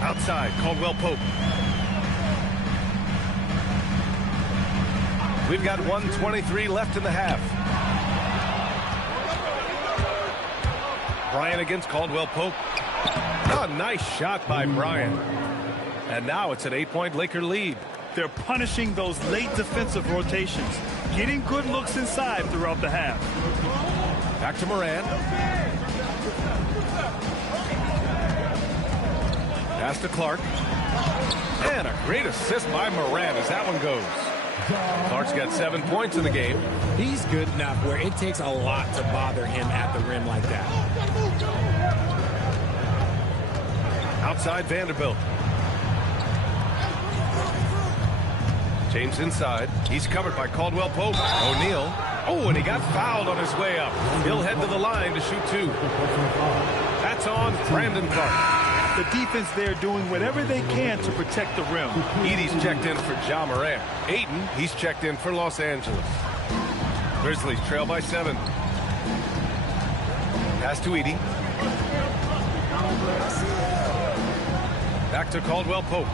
Outside, Caldwell Pope. We've got 1:23 left in the half. Bryant against Caldwell Pope. Oh, nice shot by Bryant. And now it's an 8-point Laker lead. They're punishing those late defensive rotations, getting good looks inside throughout the half. Back to Morant. Pass to Clark. And a great assist by Moran as that one goes. Clark's got 7 points in the game. He's good enough where it takes a lot to bother him at the rim like that. Outside Vanderbilt. James inside. He's covered by Caldwell Pope. O'Neal. Oh, and he got fouled on his way up. He'll head to the line to shoot 2. That's on Brandon Clark. The defense there doing whatever they can to protect the rim. Edie's checked in for Ja Morant. Ayton, he's checked in for Los Angeles. Grizzlies trail by 7. Pass to Edie. Back to Caldwell Pope.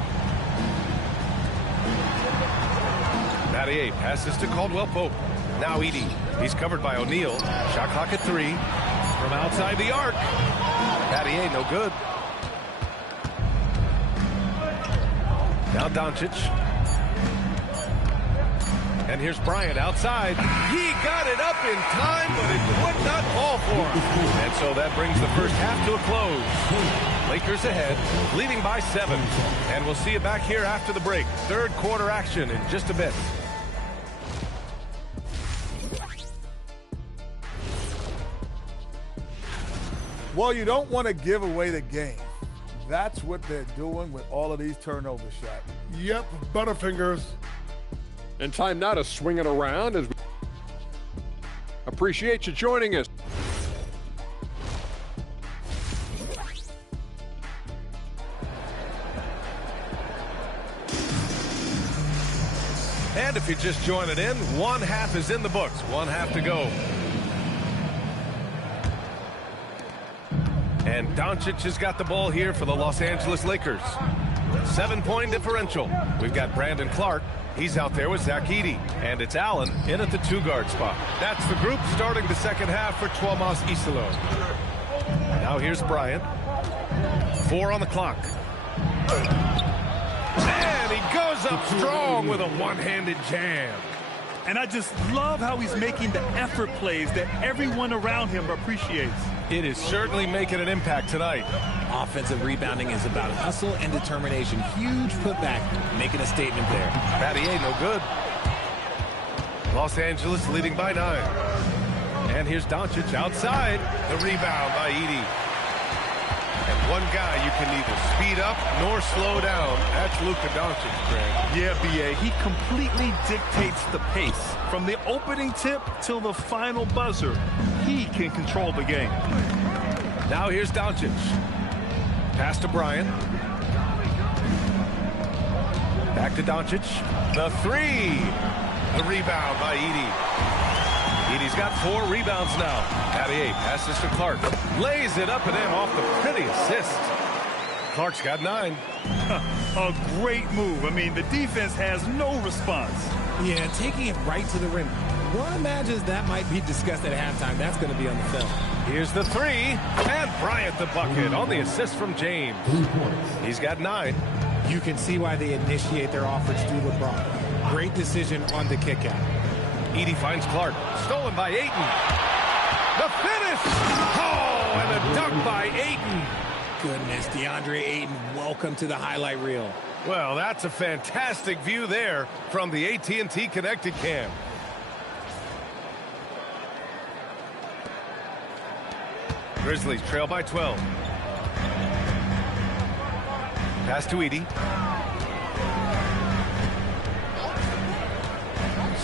Mattier passes to Caldwell Pope. Now Edie. He's covered by O'Neal. Shot clock at 3. From outside the arc. Mattier, no good. Now Doncic. And here's Bryant outside. He got it up in time, but it would not fall for him. And so that brings the first half to a close. Lakers ahead, leading by 7. And we'll see you back here after the break. Third quarter action in just a bit. Well, you don't want to give away the game. That's what they're doing with all of these turnover shots. Yep, Butterfingers. And time now to swing it around as we appreciate you joining us. And if you're just joining in, one half is in the books. One half to go. And Doncic has got the ball here for the Los Angeles Lakers. 7-point differential. We've got Brandon Clark. He's out there with Zach Edey. And it's Allen in at the 2-guard spot. That's the group starting the second half for Tuomas Isalo. Now here's Bryant. 4 on the clock. And he goes up strong with a one-handed jam. And I just love how he's making the effort plays that everyone around him appreciates. It is certainly making an impact tonight. Offensive rebounding is about hustle and determination. Huge putback, making a statement there. Mattier, no good. Los Angeles leading by 9. And here's Doncic outside. The rebound by Edey. And one guy you can neither speed up nor slow down. That's Luka Doncic, Greg. Yeah, B.A. He completely dictates the pace. From the opening tip till the final buzzer, he can control the game. Now here's Doncic. Pass to Bryant. Back to Doncic. The 3. The rebound by Edey. Edey's got 4 rebounds now. Mattier passes to Clark. Lays it up and in off the pretty assist. Clark's got 9. A great move. I mean, the defense has no response. Yeah, taking it right to the rim. One imagines that might be discussed at halftime. That's going to be on the film. Here's the 3. And Bryant the bucket on the assist from James. He's got 9. You can see why they initiate their offense through LeBron. Great decision on the kick out. Edey finds Clark. Stolen by Ayton. The finish! Oh, and a dunk by Ayton. Goodness, DeAndre Ayton, welcome to the highlight reel. Well, that's a fantastic view there from the AT&T Connected Cam. Grizzlies trail by 12. Pass to Edey.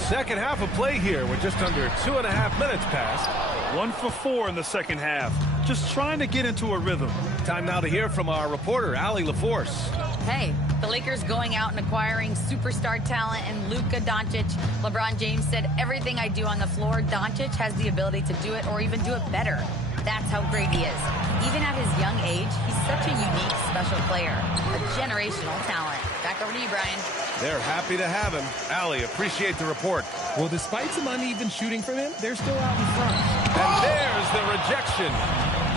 Second half of play here with just under 2.5 minutes passed. 1 for 4 in the second half. Just trying to get into a rhythm. Time now to hear from our reporter, Allie LaForce. Hey, the Lakers going out and acquiring superstar talent and Luka Doncic. LeBron James said, everything I do on the floor, Doncic has the ability to do it or even do it better. That's how great he is. Even at his young age, he's such a unique, special player. A generational talent. Back over to you, Brian. They're happy to have him. Allie, appreciate the report. Well, despite some uneven shooting from him, they're still out in front. And there's the rejection.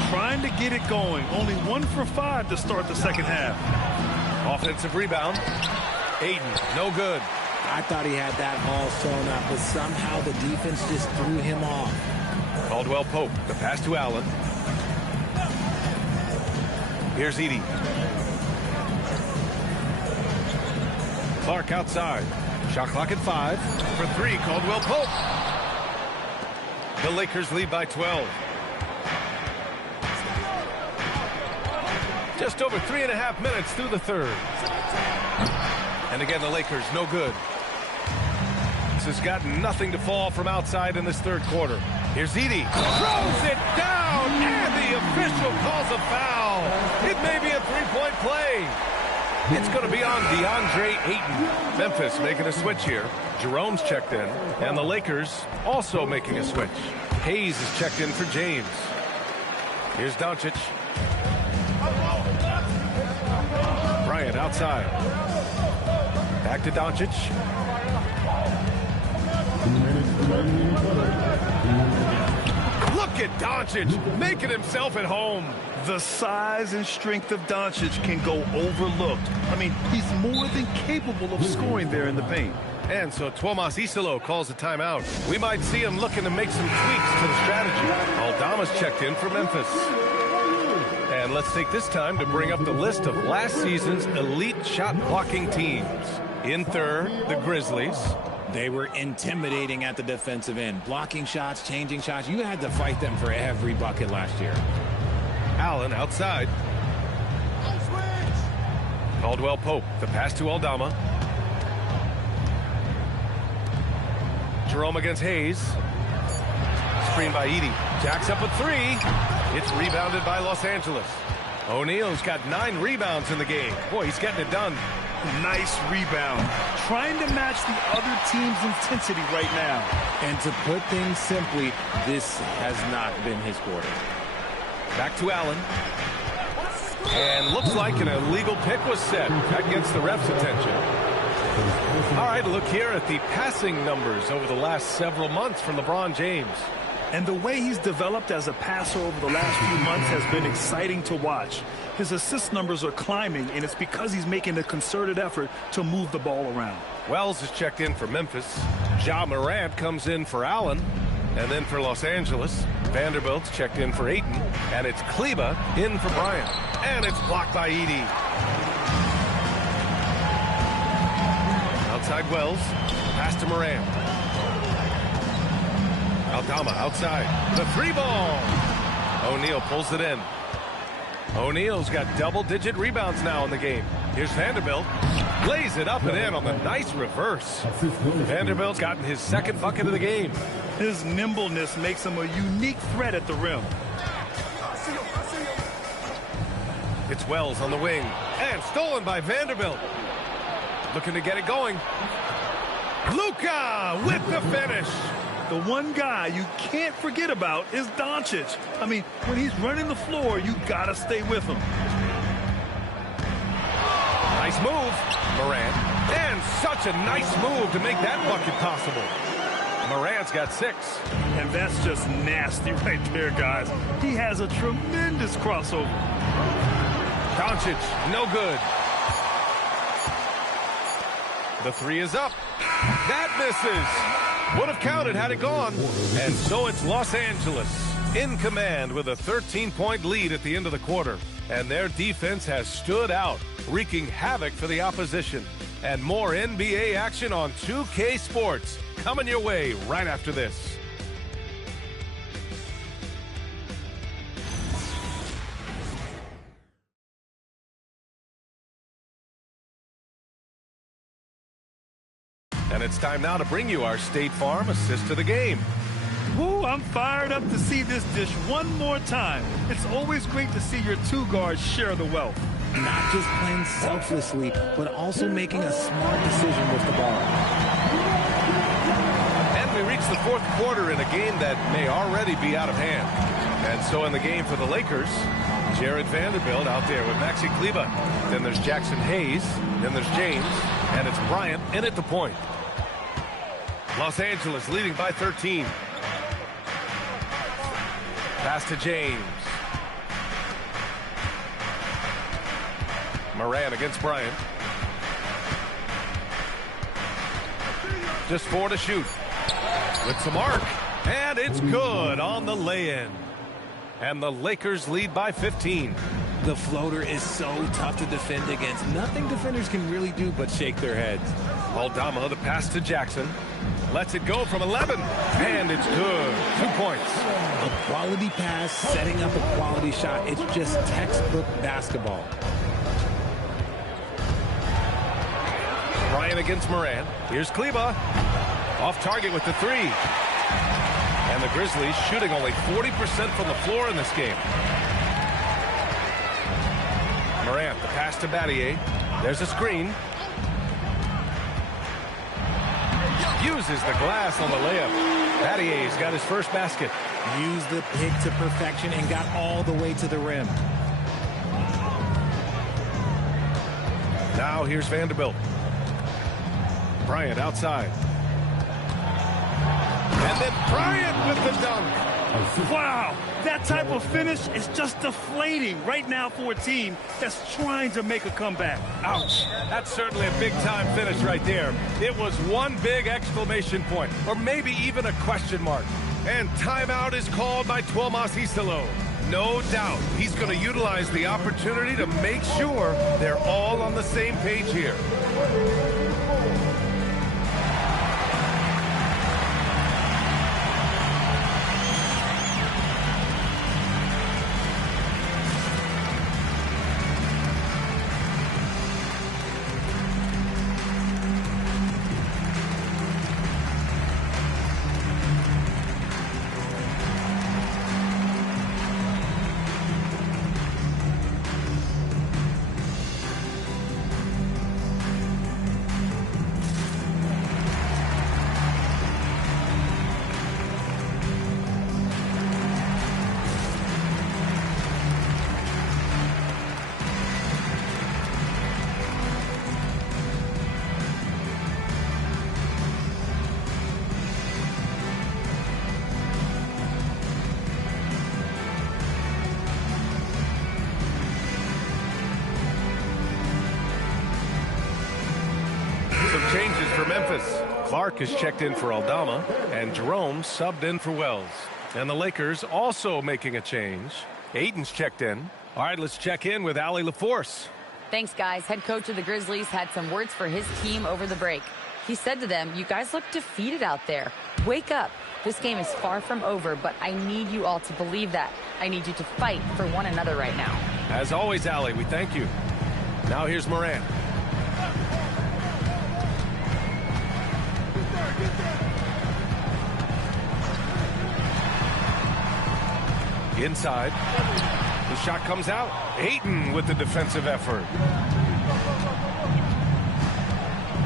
Trying to get it going. Only 1 for 5 to start the second half. Offensive rebound. Ayton, no good. I thought he had that all sewn up, but somehow the defense just threw him off. Caldwell Pope, the pass to Allen. Here's Edey. Clark outside. Shot clock at 5. For 3, Caldwell Pope. The Lakers lead by 12. Just over 3.5 minutes through the third. And again, the Lakers no good. This has got nothing to fall from outside in this third quarter. Here's Edey. Throws it down, and the official calls a foul. It may be a three-point play. It's going to be on DeAndre Ayton. Memphis making a switch here. Jerome's checked in, and the Lakers also making a switch. Hayes is checked in for James. Here's Doncic. Bryant outside. Back to Doncic. Look at Doncic making himself at home. The size and strength of Doncic can go overlooked. I mean, he's more than capable of scoring there in the paint. And so Tuomas Isalo calls a timeout. We might see him looking to make some tweaks to the strategy. Aldama's checked in for Memphis. And let's take this time to bring up the list of last season's elite shot blocking teams. In third, the Grizzlies. They were intimidating at the defensive end. Blocking shots, changing shots. You had to fight them for every bucket last year. Allen outside. Caldwell Pope. The pass to Aldama. Jerome against Hayes. Screen by Edey. Jacks up a 3. It's rebounded by Los Angeles. O'Neal's got 9 rebounds in the game. Boy, he's getting it done. Nice rebound. Trying to match the other team's intensity right now. And to put things simply, this has not been his quarter. Back to Allen. And looks like an illegal pick was set. That gets the ref's attention. All right, look here at the passing numbers over the last several months from LeBron James. And the way he's developed as a passer over the last few months has been exciting to watch. His assist numbers are climbing, and it's because he's making a concerted effort to move the ball around. Wells is checked in for Memphis. Ja Morant comes in for Allen. And then for Los Angeles, Vanderbilt's checked in for Ayton. And it's Kleba in for Bryant. And it's blocked by Edey. Outside Wells. Pass to Morant. Aldama outside. The 3-ball. O'Neal pulls it in. O'Neal's got double-digit rebounds now in the game. Here's Vanderbilt. Lays it up and in on the nice reverse. Vanderbilt's gotten his second bucket of the game. His nimbleness makes him a unique threat at the rim. It's Wells on the wing. And stolen by Vanderbilt. Looking to get it going. Luka with the finish. The one guy you can't forget about is Doncic. I mean, when he's running the floor, you gotta stay with him. Nice move, Morant. And such a nice move to make that bucket possible. Morant's got 6. And that's just nasty right there, guys. He has a tremendous crossover. Doncic, no good. The 3 is up. That misses. Would have counted had it gone. And so it's Los Angeles in command with a 13-point lead at the end of the quarter. And their defense has stood out, wreaking havoc for the opposition. And more NBA action on 2K Sports coming your way right after this. And it's time now to bring you our State Farm assist to the game. Ooh, I'm fired up to see this dish one more time. It's always great to see your 2 guards share the wealth. Not just playing selflessly, but also making a smart decision with the ball. And we reach the 4th quarter in a game that may already be out of hand. And so in the game for the Lakers, Jared Vanderbilt out there with Maxi Kleba. Then there's Jackson Hayes. Then there's James. And it's Bryant in at the point. Los Angeles leading by 13. Pass to James. Morant against Bryant. Just 4 to shoot. With some arc. And it's good on the lay-in. And the Lakers lead by 15. The floater is so tough to defend against. Nothing defenders can really do but shake their heads. Aldama, the pass to Jackson. Lets it go from 11. And it's good. 2 points. A quality pass, setting up a quality shot. It's just textbook basketball. Bryant against Moran. Here's Kleba. Off target with the 3. And the Grizzlies shooting only 40% from the floor in this game. Morant, the pass to Battier. There's a screen. Uses the glass on the layup. Battier's got his first basket. Used the pick to perfection and got all the way to the rim. Now here's Vanderbilt. Bryant outside. And then Bryant with the dunk. Wow, that type of finish is just deflating right now for a team that's trying to make a comeback. Ouch. That's certainly a big-time finish right there. It was one big exclamation point, or maybe even a question mark. And timeout is called by Tuomas Isalo. No doubt he's going to utilize the opportunity to make sure they're all on the same page here. Changes for Memphis. Clark is checked in for Aldama, and Jerome subbed in for Wells. And the Lakers also making a change. Aiton's checked in. All right, let's check in with Allie LaForce. Thanks, guys. Head coach of the Grizzlies had some words for his team over the break. He said to them, "You guys look defeated out there. Wake up. This game is far from over, but I need you all to believe that. I need you to fight for one another right now." As always, Allie, we thank you. Now here's Moran. Inside. The shot comes out. Ayton with the defensive effort.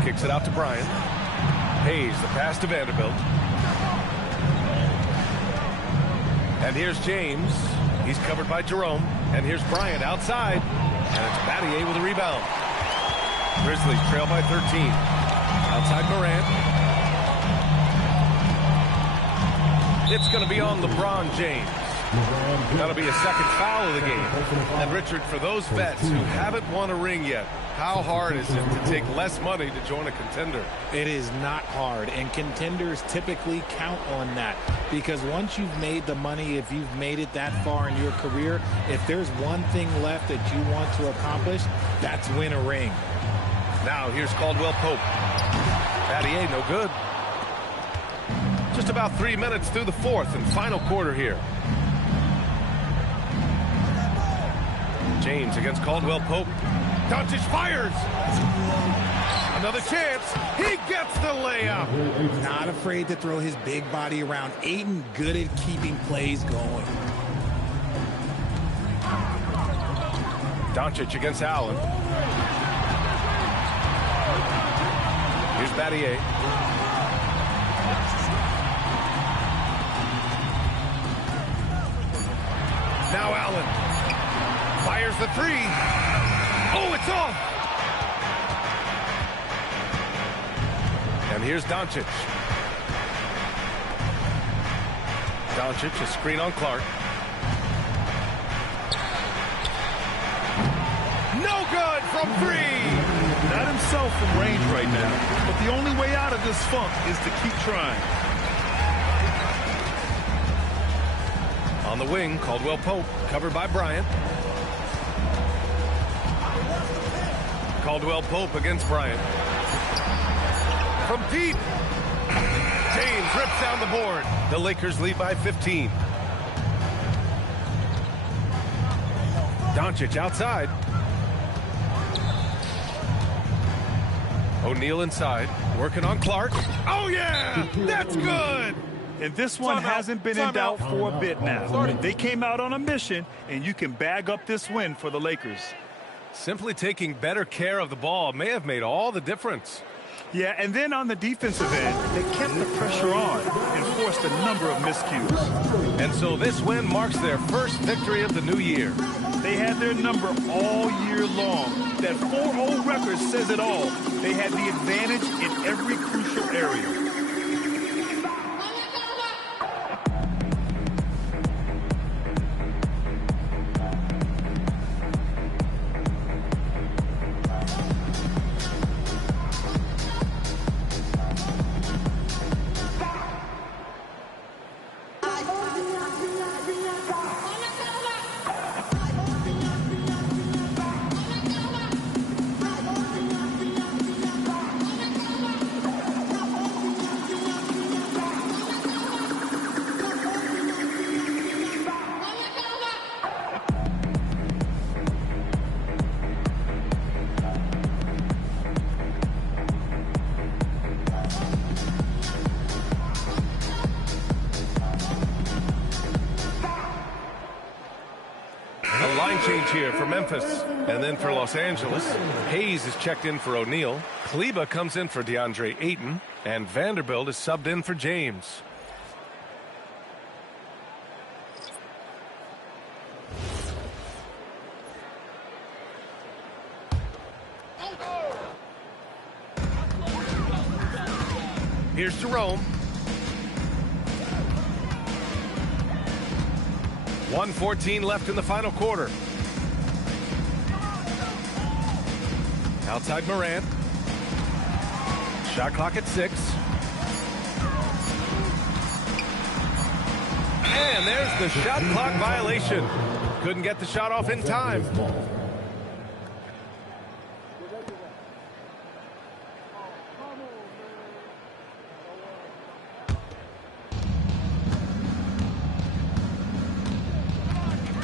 Kicks it out to Bryant. Hayes, the pass to Vanderbilt. And here's James. He's covered by Jerome. And here's Bryant outside. And it's Battier with a rebound. Grizzlies trail by 13. Outside Morant. It's going to be on LeBron James. That'll be a second foul of the game. And Richard, for those vets who haven't won a ring yet, how hard is it to take less money to join a contender? It is not hard, and contenders typically count on that, because once you've made the money, if you've made it that far in your career, if there's one thing left that you want to accomplish, that's win a ring. Now here's Caldwell Pope. Battier, no good. Just about 3 minutes through the fourth and final quarter here. James against Caldwell Pope. Doncic fires. Another chance. He gets the layup. Not afraid to throw his big body around. Ayton good at keeping plays going. Doncic against Allen. Here's Battier. Now Allen. Fires the three. Oh, it's off. And here's Doncic. Doncic, a screen on Clark. No good from three. Not himself from range right now. But the only way out of this funk is to keep trying. On the wing, Caldwell Pope, covered by Bryant. Caldwell Pope against Bryant. From deep, James rips down the board. The Lakers lead by 15. Doncic outside. O'Neal inside, working on Clark. Oh, yeah! That's good! And this one hasn't been in doubt for a bit now. They came out on a mission, and you can bag up this win for the Lakers. Simply taking better care of the ball may have made all the difference. Yeah, and then on the defensive end, they kept the pressure on and forced a number of miscues. And so this win marks their first victory of the new year. They had their number all year long. That 4-0 record says it all. They had the advantage in every crucial area. Change here for Memphis. And then for Los Angeles, Hayes is checked in for O'Neal. Kleba comes in for DeAndre Ayton. And Vanderbilt is subbed in for James. Here's Jerome. 1:14 left in the final quarter. Outside Morant. Shot clock at 6. And there's the shot clock violation. Couldn't get the shot off in time.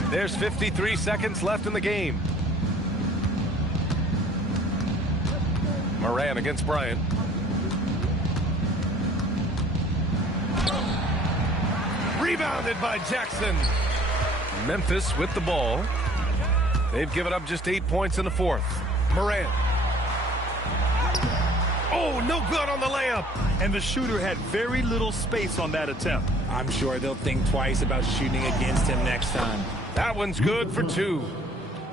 There's 53 seconds left in the game. Morant against Bryant. Rebounded by Jackson. Memphis with the ball. They've given up just 8 points in the fourth. Morant. Oh, no good on the layup. And the shooter had very little space on that attempt. I'm sure they'll think twice about shooting against him next time. That one's good for 2.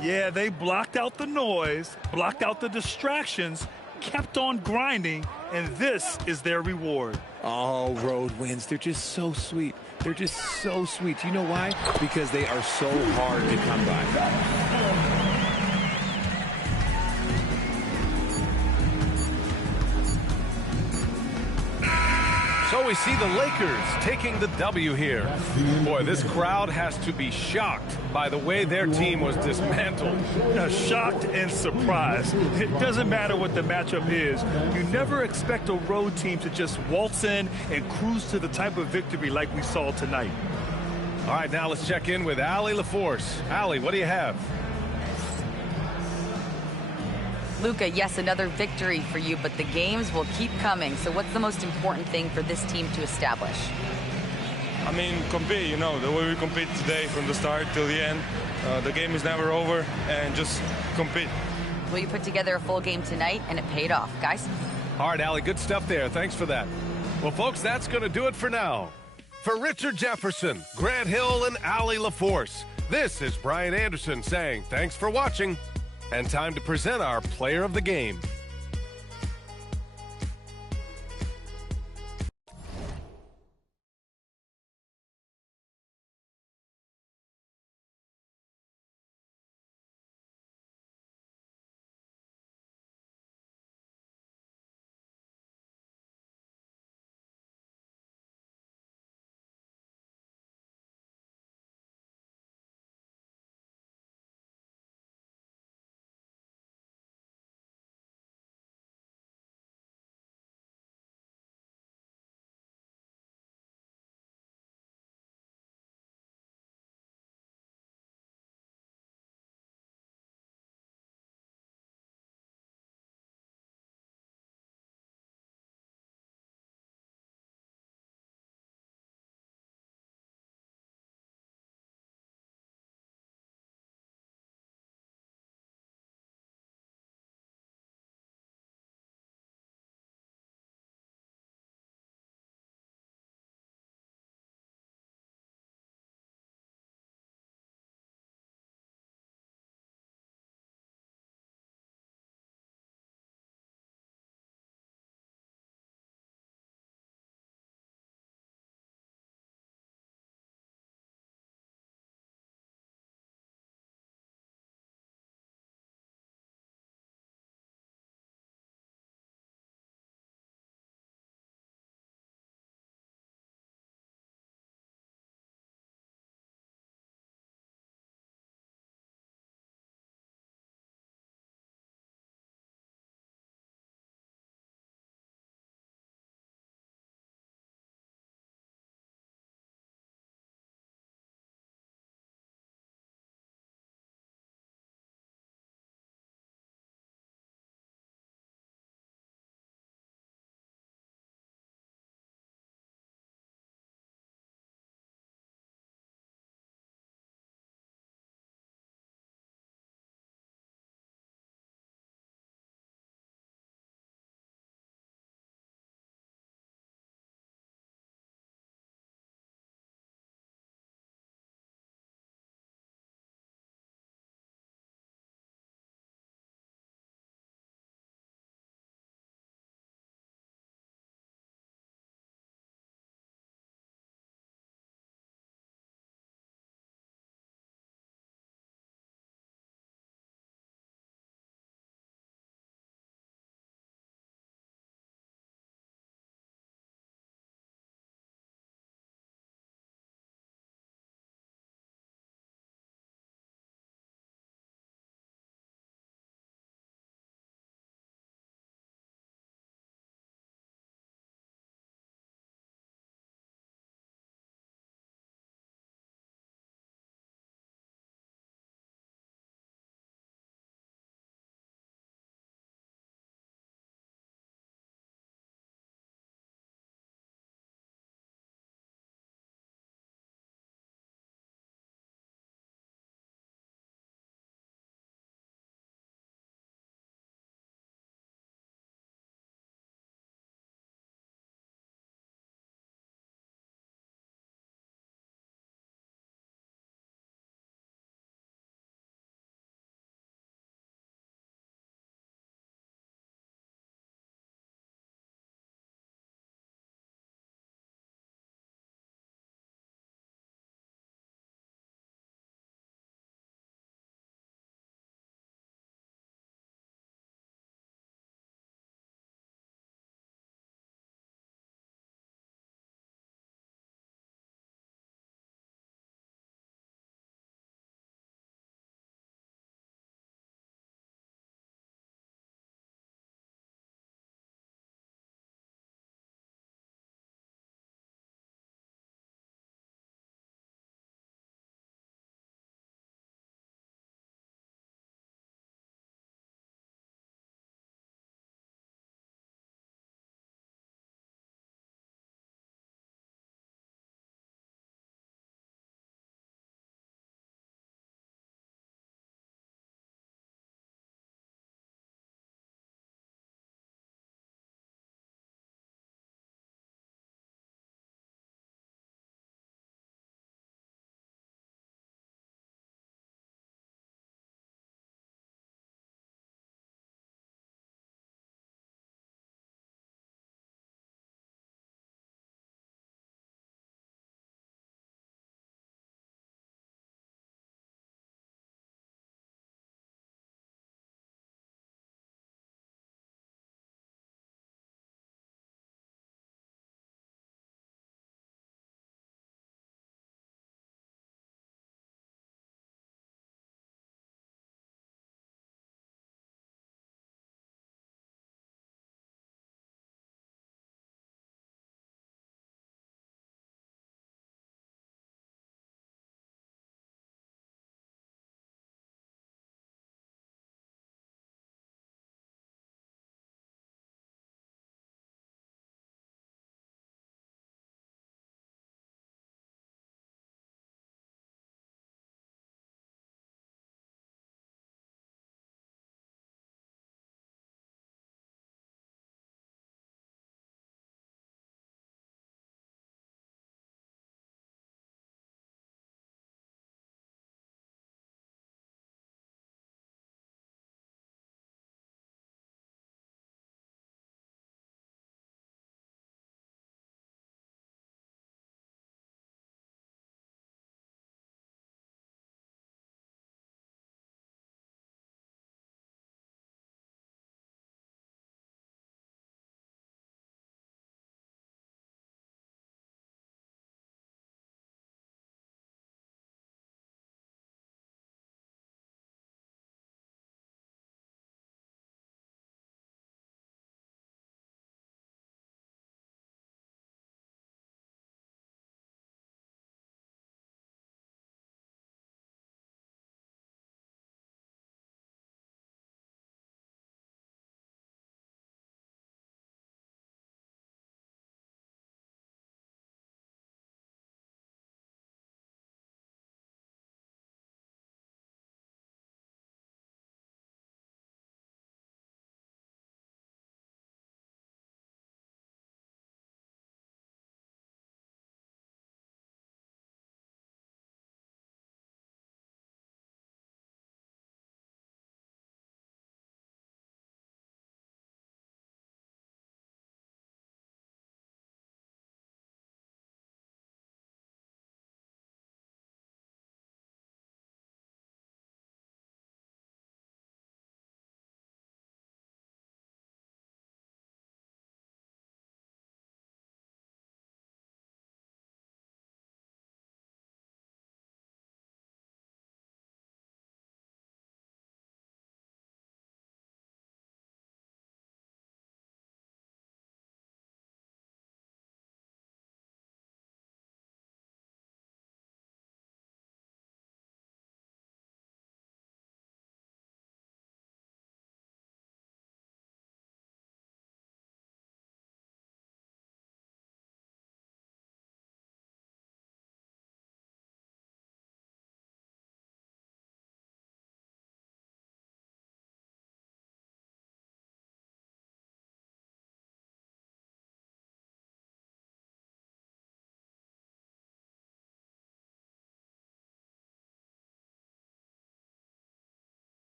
Yeah, they blocked out the noise, blocked out the distractions, kept on grinding, and this is their reward. Oh, road wins. They're just so sweet. They're just so sweet. You know why? Because they are so hard to come by. So we see the Lakers taking the W here. Boy, this crowd has to be shocked by the way their team was dismantled. Shocked and surprised. It doesn't matter what the matchup is. You never expect a road team to just waltz in and cruise to the type of victory like we saw tonight. All right, now let's check in with Allie LaForce. Allie, what do you have? Luka, yes, another victory for you, but the games will keep coming. So what's the most important thing for this team to establish? I mean, compete, you know, the way we compete today from the start till the end. The game is never over, and just compete. Well, you put together a full game tonight, and it paid off, guys. All right, Allie, good stuff there. Thanks for that. Well, folks, that's going to do it for now. For Richard Jefferson, Grant Hill, and Allie LaForce, this is Brian Anderson saying thanks for watching. And time to present our player of the game.